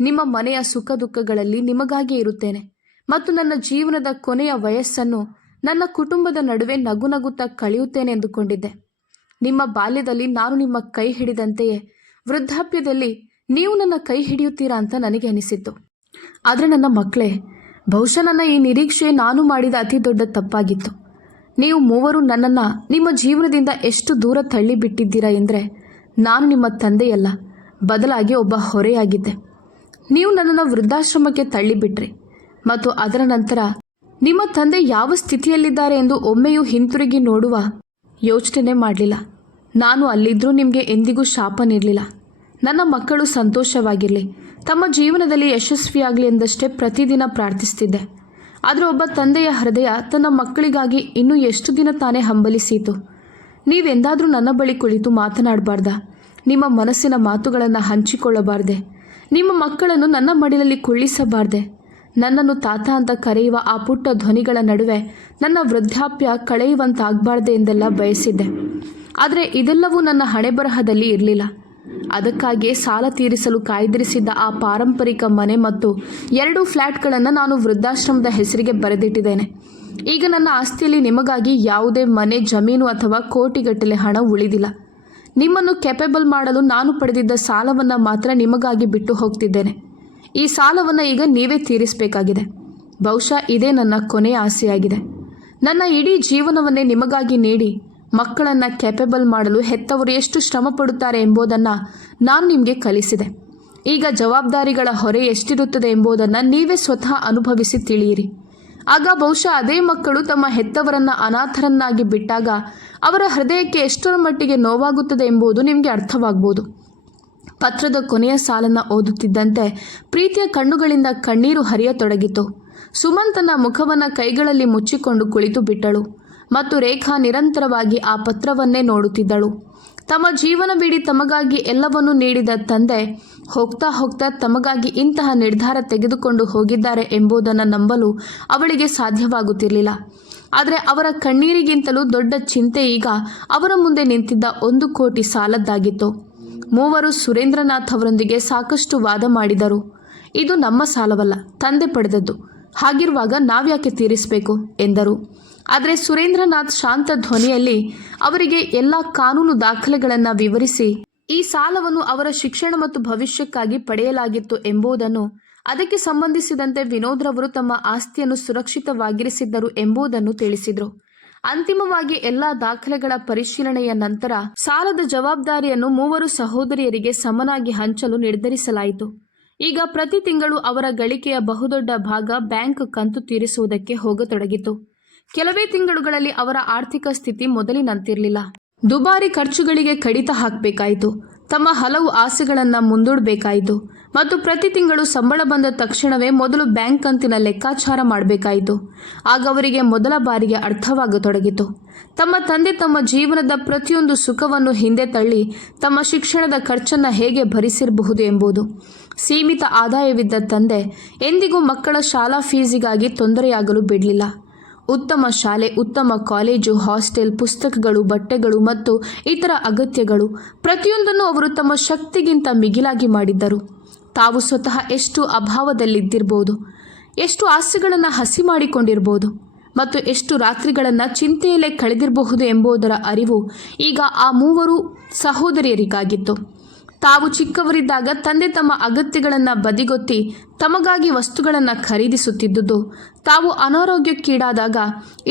ನಿಮ್ಮ ಮನೆಯ ಸುಖ ದುಃಖಗಳಲ್ಲಿ ನಿಮಗಾಗಿ ಇರುತ್ತೇನೆ ಮತ್ತು ನನ್ನ ಜೀವನದ ಕೊನೆಯ ವಯಸ್ಸನ್ನು ನನ್ನ ಕುಟುಂಬದ ನಡುವೆ ನಗು ನಗುತ್ತಾ ಕಳೆಯುತ್ತೇನೆ ಎಂದುಕೊಂಡಿದ್ದೆ. ನಿಮ್ಮ ಬಾಲ್ಯದಲ್ಲಿ ನಾನು ನಿಮ್ಮ ಕೈ ಹಿಡಿದಂತೆಯೇ ವೃದ್ಧಾಪ್ಯದಲ್ಲಿ ನೀವು ನನ್ನ ಕೈ ಹಿಡಿಯುತ್ತೀರಾ ಅಂತ ನನಗೆ ಅನಿಸಿತ್ತು. ಆದರೆ ನನ್ನ ಮಕ್ಕಳೇ, ಬಹುಶಃ ನನ್ನ ಈ ನಿರೀಕ್ಷೆ ನಾನು ಮಾಡಿದ ಅತಿ ದೊಡ್ಡ ತಪ್ಪಾಗಿತ್ತು. ನೀವು 3 ನನ್ನನ್ನು ನಿಮ್ಮ ಜೀವನದಿಂದ ಎಷ್ಟು ದೂರ ತಳ್ಳಿಬಿಟ್ಟಿದ್ದೀರಾ ಎಂದರೆ, ನಾನು ನಿಮ್ಮ ತಂದೆಯಲ್ಲ, ಬದಲಾಗಿ ಒಬ್ಬ ಹೊರೆಯಾಗಿದ್ದೆ. ನೀವು ನನ್ನನ್ನು ವೃದ್ಧಾಶ್ರಮಕ್ಕೆ ತಳ್ಳಿಬಿಟ್ರಿ ಮತ್ತು ಅದರ ನಂತರ ನಿಮ್ಮ ತಂದೆ ಯಾವ ಸ್ಥಿತಿಯಲ್ಲಿದ್ದಾರೆ ಎಂದು ಒಮ್ಮೆಯೂ ಹಿಂತಿರುಗಿ ನೋಡುವ ಯೋಚನೆ ಮಾಡಲಿಲ್ಲ. ನಾನು ಅಲ್ಲಿದ್ದರೂ ನಿಮಗೆ ಎಂದಿಗೂ ಶಾಪ ನೀಡಲಿಲ್ಲ. ನನ್ನ ಮಕ್ಕಳು ಸಂತೋಷವಾಗಿರಲಿ, ತಮ್ಮ ಜೀವನದಲ್ಲಿ ಯಶಸ್ವಿಯಾಗಲಿ ಎಂದಷ್ಟೇ ಪ್ರತಿದಿನ ಪ್ರಾರ್ಥಿಸ್ತಿದ್ದೆ. ಆದರೆ ಒಬ್ಬ ತಂದೆಯ ಹೃದಯ ತನ್ನ ಮಕ್ಕಳಿಗಾಗಿ ಇನ್ನೂ ಎಷ್ಟು ದಿನ ತಾನೇ ಹಂಬಲಿಸೀತು? ನೀವೆಂದಾದರೂ ನನ್ನ ಬಳಿ ಕುಳಿತು ಮಾತನಾಡಬಾರ್ದಾ? ನಿಮ್ಮ ಮನಸ್ಸಿನ ಮಾತುಗಳನ್ನು ಹಂಚಿಕೊಳ್ಳಬಾರ್ದೆ? ನಿಮ್ಮ ಮಕ್ಕಳನ್ನು ನನ್ನ ಮಡಿಲಲ್ಲಿ ಕುಳ್ಳಿಸಬಾರ್ದೆ? ನನ್ನನ್ನು ತಾತ ಅಂತ ಕರೆಯುವ ಆ ಪುಟ್ಟ ಧ್ವನಿಗಳ ನಡುವೆ ನನ್ನ ವೃದ್ಧಾಪ್ಯ ಕಳೆಯುವಂತಾಗಬಾರ್ದೆ ಎಂದೆಲ್ಲ ಬಯಸಿದ್ದೆ. ಆದರೆ ಇದೆಲ್ಲವೂ ನನ್ನ ಹಣೆಬರಹದಲ್ಲಿ ಇರಲಿಲ್ಲ. ಅದಕ್ಕಾಗಿಯೇ ಸಾಲ ತೀರಿಸಲು ಕಾಯ್ದಿರಿಸಿದ್ದ ಆ ಪಾರಂಪರಿಕ ಮನೆ ಮತ್ತು 2 ಫ್ಲ್ಯಾಟ್ಗಳನ್ನು ನಾನು ವೃದ್ಧಾಶ್ರಮದ ಹೆಸರಿಗೆ ಬರೆದಿಟ್ಟಿದ್ದೇನೆ. ಈಗ ನನ್ನ ಆಸ್ತಿಯಲ್ಲಿ ನಿಮಗಾಗಿ ಯಾವುದೇ ಮನೆ, ಜಮೀನು ಅಥವಾ ಕೋಟಿಗಟ್ಟಲೆ ಹಣ ಉಳಿದಿಲ್ಲ. ನಿಮ್ಮನ್ನು ಕೆಪೇಬಲ್ ಮಾಡಲು ನಾನು ಪಡೆದಿದ್ದ ಸಾಲವನ್ನು ಮಾತ್ರ ನಿಮಗಾಗಿ ಬಿಟ್ಟು ಹೋಗ್ತಿದ್ದೇನೆ. ಈ ಸಾಲವನ್ನು ಈಗ ನೀವೇ ತೀರಿಸಬೇಕಾಗಿದೆ. ಬಹುಶಃ ಇದೇ ನನ್ನ ಕೊನೆಯ ಆಸೆಯಾಗಿದೆ. ನನ್ನ ಇಡೀ ಜೀವನವನ್ನೇ ನಿಮಗಾಗಿ ನೀಡಿ ಮಕ್ಕಳನ್ನು ಕೆಪೇಬಲ್ ಮಾಡಲು ಹೆತ್ತವರು ಎಷ್ಟು ಶ್ರಮ ಪಡುತ್ತಾರೆ ಎಂಬುದನ್ನು ನಾನು ನಿಮಗೆ ಕಲಿಸಿದೆ. ಈಗ ಜವಾಬ್ದಾರಿಗಳ ಹೊರೆ ಎಷ್ಟಿರುತ್ತದೆ ಎಂಬುದನ್ನು ನೀವೇ ಸ್ವತಃ ಅನುಭವಿಸಿ ತಿಳಿಯಿರಿ. ಆಗ ಬಹುಶಃ ಅದೇ ಮಕ್ಕಳು ತಮ್ಮ ಹೆತ್ತವರನ್ನು ಅನಾಥರನ್ನಾಗಿ ಬಿಟ್ಟಾಗ ಅವರ ಹೃದಯಕ್ಕೆ ಎಷ್ಟರ ಮಟ್ಟಿಗೆ ನೋವಾಗುತ್ತದೆ ಎಂಬುದು ನಿಮಗೆ ಅರ್ಥವಾಗ್ಬೋದು. ಪತ್ರದ ಕೊನೆಯ ಸಾಲನ್ನು ಓದುತ್ತಿದ್ದಂತೆ ಪ್ರೀತಿಯ ಕಣ್ಣುಗಳಿಂದ ಕಣ್ಣೀರು ಹರಿಯತೊಡಗಿತು. ಸುಮನ್ ತನ್ನ ಮುಖವನ್ನು ಕೈಗಳಲ್ಲಿ ಮುಚ್ಚಿಕೊಂಡು ಕುಳಿತು ಬಿಟ್ಟಳು ಮತ್ತು ರೇಖಾ ನಿರಂತರವಾಗಿ ಆ ಪತ್ರವನ್ನೇ ನೋಡುತ್ತಿದ್ದಳು. ತಮ್ಮ ಜೀವನವಿಡೀ ತಮಗಾಗಿ ಎಲ್ಲವನ್ನೂ ನೀಡಿದ ತಂದೆ ಹೋಗ್ತಾ ಹೋಗ್ತಾ ತಮಗಾಗಿ ಇಂತಹ ನಿರ್ಧಾರ ತೆಗೆದುಕೊಂಡು ಹೋಗಿದ್ದಾರೆ ಎಂಬುದನ್ನು ನಂಬಲು ಅವಳಿಗೆ ಸಾಧ್ಯವಾಗುತ್ತಿರಲಿಲ್ಲ. ಆದರೆ ಅವರ ಕಣ್ಣೀರಿಗಿಂತಲೂ ದೊಡ್ಡ ಚಿಂತೆ ಈಗ ಅವರ ಮುಂದೆ ನಿಂತಿದ್ದ 1 ಕೋಟಿ ಸಾಲದ್ದಾಗಿತ್ತು. 3 ಸುರೇಂದ್ರನಾಥ್ ಅವರೊಂದಿಗೆ ಸಾಕಷ್ಟು ವಾದ ಮಾಡಿದರು. ಇದು ನಮ್ಮ ಸಾಲವಲ್ಲ, ತಂದೆ ಪಡೆದದ್ದು. ಹಾಗಿರುವಾಗ ನಾವ್ಯಾಕೆ ತೀರಿಸಬೇಕು ಎಂದರು. ಆದರೆ ಸುರೇಂದ್ರನಾಥ್ ಶಾಂತ ಧ್ವನಿಯಲ್ಲಿ ಅವರಿಗೆ ಎಲ್ಲ ಕಾನೂನು ದಾಖಲೆಗಳನ್ನು ವಿವರಿಸಿ ಈ ಸಾಲವನ್ನು ಅವರ ಶಿಕ್ಷಣ ಮತ್ತು ಭವಿಷ್ಯಕ್ಕಾಗಿ ಪಡೆಯಲಾಗಿತ್ತು ಎಂಬುದನ್ನು, ಅದಕ್ಕೆ ಸಂಬಂಧಿಸಿದಂತೆ ವಿನೋದ್ರವರು ತಮ್ಮ ಆಸ್ತಿಯನ್ನು ಸುರಕ್ಷಿತವಾಗಿರಿಸಿದ್ದರು ಎಂಬುದನ್ನು ತಿಳಿಸಿದರು. ಅಂತಿಮವಾಗಿ ಎಲ್ಲ ದಾಖಲೆಗಳ ಪರಿಶೀಲನೆಯ ನಂತರ ಸಾಲದ ಜವಾಬ್ದಾರಿಯನ್ನು 3 ಸಹೋದರಿಯರಿಗೆ ಸಮನಾಗಿ ಹಂಚಲು ನಿರ್ಧರಿಸಲಾಯಿತು. ಈಗ ಪ್ರತಿ ತಿಂಗಳು ಅವರ ಗಳಿಕೆಯ ಬಹುದೊಡ್ಡ ಭಾಗ ಬ್ಯಾಂಕ್ ಕಂತು ತೀರಿಸುವುದಕ್ಕೆ ಹೋಗತೊಡಗಿತು. ಕೆಲವೇ ತಿಂಗಳುಗಳಲ್ಲಿ ಅವರ ಆರ್ಥಿಕ ಸ್ಥಿತಿ ಮೊದಲಿನಂತಿರಲಿಲ್ಲ. ದುಬಾರಿ ಖರ್ಚುಗಳಿಗೆ ಕಡಿತ ಹಾಕಬೇಕಾಯಿತು. ತಮ್ಮ ಹಲವು ಆಸೆಗಳನ್ನು ಮುಂದೂಡಬೇಕಾಯಿತು. ಮತ್ತು ಪ್ರತಿ ತಿಂಗಳು ಸಂಬಳ ಬಂದ ತಕ್ಷಣವೇ ಮೊದಲು ಬ್ಯಾಂಕ್ ಕಂತಿನ ಲೆಕ್ಕಾಚಾರ ಮಾಡಬೇಕಾಯಿತು. ಆಗ ಅವರಿಗೆ ಮೊದಲ ಬಾರಿಗೆ ಅರ್ಥವಾಗತೊಡಗಿತು. ತಮ್ಮ ತಂದೆ ತಮ್ಮ ಜೀವನದ ಪ್ರತಿಯೊಂದು ಸುಖವನ್ನು ಹಿಂದೆ ತಳ್ಳಿ ತಮ್ಮ ಶಿಕ್ಷಣದ ಖರ್ಚನ್ನು ಹೇಗೆ ಭರಿಸಿರಬಹುದು ಎಂಬುದು. ಸೀಮಿತ ಆದಾಯವಿದ್ದ ತಂದೆ ಎಂದಿಗೂ ಮಕ್ಕಳ ಶಾಲಾ ಫೀಸಿಗಾಗಿ ತೊಂದರೆಯಾಗಲು ಬಿಡಲಿಲ್ಲ. ಉತ್ತಮ ಶಾಲೆ, ಉತ್ತಮ ಕಾಲೇಜು, ಹಾಸ್ಟೆಲ್, ಪುಸ್ತಕಗಳು, ಬಟ್ಟೆಗಳು ಮತ್ತು ಇತರ ಅಗತ್ಯಗಳು ಪ್ರತಿಯೊಂದನ್ನು ಅವರು ತಮ್ಮ ಶಕ್ತಿಗಿಂತ ಮಿಗಿಲಾಗಿ ಮಾಡಿದ್ದರು. ತಾವು ಸ್ವತಃ ಎಷ್ಟು ಅಭಾವದಲ್ಲಿದ್ದಿರಬಹುದು, ಎಷ್ಟು ಆಸೆಗಳನ್ನು ಹಸಿ ಮಾಡಿಕೊಂಡಿರಬಹುದು ಮತ್ತು ಎಷ್ಟು ರಾತ್ರಿಗಳನ್ನು ಚಿಂತೆಯಲ್ಲೇ ಕಳೆದಿರಬಹುದು ಎಂಬುದರ ಅರಿವು ಈಗ ಆ ಮೂವರು ಸಹೋದರಿಯರಿಗಾಗಿತ್ತು. ತಾವು ಚಿಕ್ಕವರಿದ್ದಾಗ ತಂದೆ ತಮ್ಮ ಅಗತ್ಯಗಳನ್ನು ಬದಿಗೊತ್ತಿ ತಮಗಾಗಿ ವಸ್ತುಗಳನ್ನು ಖರೀದಿಸುತ್ತಿದ್ದುದು, ತಾವು ಅನಾರೋಗ್ಯಕ್ಕೀಡಾದಾಗ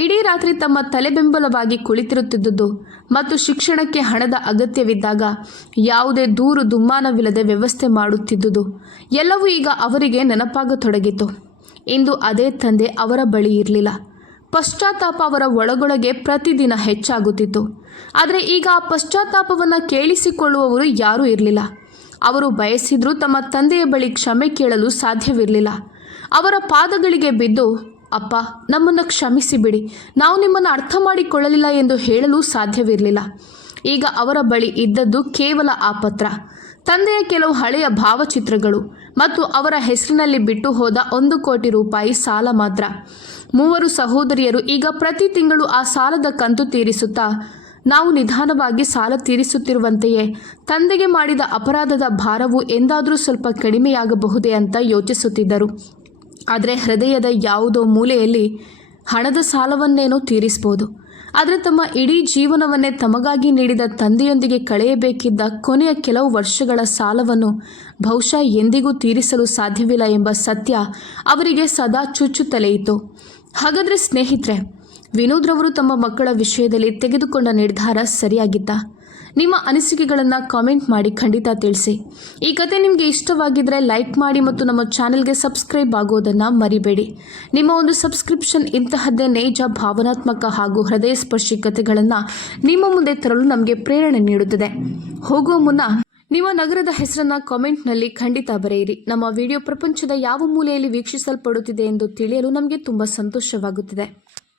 ಇಡೀ ರಾತ್ರಿ ತಮ್ಮ ತಲೆಬೆಂಬಲವಾಗಿ ಕುಳಿತಿರುತ್ತಿದ್ದುದು ಮತ್ತು ಶಿಕ್ಷಣಕ್ಕೆ ಹಣದ ಅಗತ್ಯವಿದ್ದಾಗ ಯಾವುದೇ ದೂರು ದುಮ್ಮಾನವಿಲ್ಲದೆ ವ್ಯವಸ್ಥೆ ಮಾಡುತ್ತಿದ್ದುದು ಎಲ್ಲವೂ ಈಗ ಅವರಿಗೆ ನೆನಪಾಗತೊಡಗಿತು. ಇಂದು ಅದೇ ತಂದೆ ಅವರ ಬಳಿ ಇರಲಿಲ್ಲ. ಪಶ್ಚಾತ್ತಾಪ ಅವರ ಒಳಗೊಳಗೆ ಪ್ರತಿದಿನ ಹೆಚ್ಚಾಗುತ್ತಿತ್ತು. ಆದರೆ ಈಗ ಆ ಪಶ್ಚಾತ್ತಾಪವನ್ನು ಕೇಳಿಸಿಕೊಳ್ಳುವವರು ಯಾರೂ ಇರಲಿಲ್ಲ. ಅವರು ಬಯಸಿದ್ರೂ ತಮ್ಮ ತಂದೆಯ ಬಳಿ ಕ್ಷಮೆ ಕೇಳಲು ಸಾಧ್ಯವಿರಲಿಲ್ಲ. ಅವರ ಪಾದಗಳಿಗೆ ಬಿದ್ದು, ಅಪ್ಪ, ನಮ್ಮನ್ನು ಕ್ಷಮಿಸಿಬಿಡಿ, ನಾವು ನಿಮ್ಮನ್ನು ಅರ್ಥ ಮಾಡಿಕೊಳ್ಳಲಿಲ್ಲ ಎಂದು ಹೇಳಲು ಸಾಧ್ಯವಿರಲಿಲ್ಲ. ಈಗ ಅವರ ಬಳಿ ಇದ್ದದ್ದು ಕೇವಲ ಆ ಪತ್ರ, ತಂದೆಯ ಕೆಲವು ಹಳೆಯ ಭಾವಚಿತ್ರಗಳು ಮತ್ತು ಅವರ ಹೆಸರಿನಲ್ಲಿ ಬಿಟ್ಟು ಹೋದ 1 ಕೋಟಿ ರೂಪಾಯಿ ಸಾಲ ಮಾತ್ರ. ಮೂವರು ಸಹೋದರಿಯರು ಈಗ ಪ್ರತಿ ತಿಂಗಳು ಆ ಸಾಲದ ಕಂತು ತೀರಿಸುತ್ತಾ, ನಾವು ನಿಧಾನವಾಗಿ ಸಾಲ ತೀರಿಸುತ್ತಿರುವಂತೆಯೇ ತಂದೆಗೆ ಮಾಡಿದ ಅಪರಾಧದ ಭಾರವು ಎಂದಾದರೂ ಸ್ವಲ್ಪ ಕಡಿಮೆಯಾಗಬಹುದೇ ಅಂತ ಯೋಚಿಸುತ್ತಿದ್ದರು. ಆದರೆ ಹೃದಯದ ಯಾವುದೋ ಮೂಲೆಯಲ್ಲಿ ಹಣದ ಸಾಲವನ್ನೇನೋ ತೀರಿಸಬಹುದು, ಆದರೆ ತಮ್ಮ ಇಡೀ ಜೀವನವನ್ನೇ ತಮಗಾಗಿ ನೀಡಿದ ತಂದೆಯೊಂದಿಗೆ ಕಳೆಯಬೇಕಿದ್ದ ಕೊನೆಯ ಕೆಲವು ವರ್ಷಗಳ ಸಾಲವನ್ನು ಬಹುಶಃ ಎಂದಿಗೂ ತೀರಿಸಲು ಸಾಧ್ಯವಿಲ್ಲ ಎಂಬ ಸತ್ಯ ಅವರಿಗೆ ಸದಾ ಚುಚ್ಚುತ್ತಲೇ ಇತ್ತು. ಹಾಗಾದರೆ ಸ್ನೇಹಿತರೆ, ವಿನೋದ್ರವರು ತಮ್ಮ ಮಕ್ಕಳ ವಿಷಯದಲ್ಲಿ ತೆಗೆದುಕೊಂಡ ನಿರ್ಧಾರ ಸರಿಯಾಗಿತ್ತಾ? ನಿಮ್ಮ ಅನಿಸಿಕೆಗಳನ್ನು ಕಾಮೆಂಟ್ ಮಾಡಿ ಖಂಡಿತ ತಿಳಿಸಿ. ಈ ಕತೆ ನಿಮಗೆ ಇಷ್ಟವಾಗಿದ್ದರೆ ಲೈಕ್ ಮಾಡಿ ಮತ್ತು ನಮ್ಮ ಚಾನೆಲ್ಗೆ ಸಬ್ಸ್ಕ್ರೈಬ್ ಆಗೋದನ್ನು ಮರಿಬೇಡಿ. ನಿಮ್ಮ ಒಂದು ಸಬ್ಸ್ಕ್ರಿಪ್ಷನ್ ಇಂತಹದ್ದೇ ನೈಜ, ಭಾವನಾತ್ಮಕ ಹಾಗೂ ಹೃದಯ ಸ್ಪರ್ಶಿ ಕತೆಗಳನ್ನು ನಿಮ್ಮ ಮುಂದೆ ತರಲು ನಮಗೆ ಪ್ರೇರಣೆ ನೀಡುತ್ತದೆ. ಹೋಗುವ ಮುನ್ನ ನಿಮ್ಮ ನಗರದ ಹೆಸರನ್ನು ಕಾಮೆಂಟ್ನಲ್ಲಿ ಖಂಡಿತ ಬರೆಯಿರಿ. ನಮ್ಮ ವಿಡಿಯೋ ಪ್ರಪಂಚದ ಯಾವ ಮೂಲೆಯಲ್ಲಿ ವೀಕ್ಷಿಸಲ್ಪಡುತ್ತಿದೆ ಎಂದು ತಿಳಿಯಲು ನಮಗೆ ತುಂಬ ಸಂತೋಷವಾಗುತ್ತಿದೆ.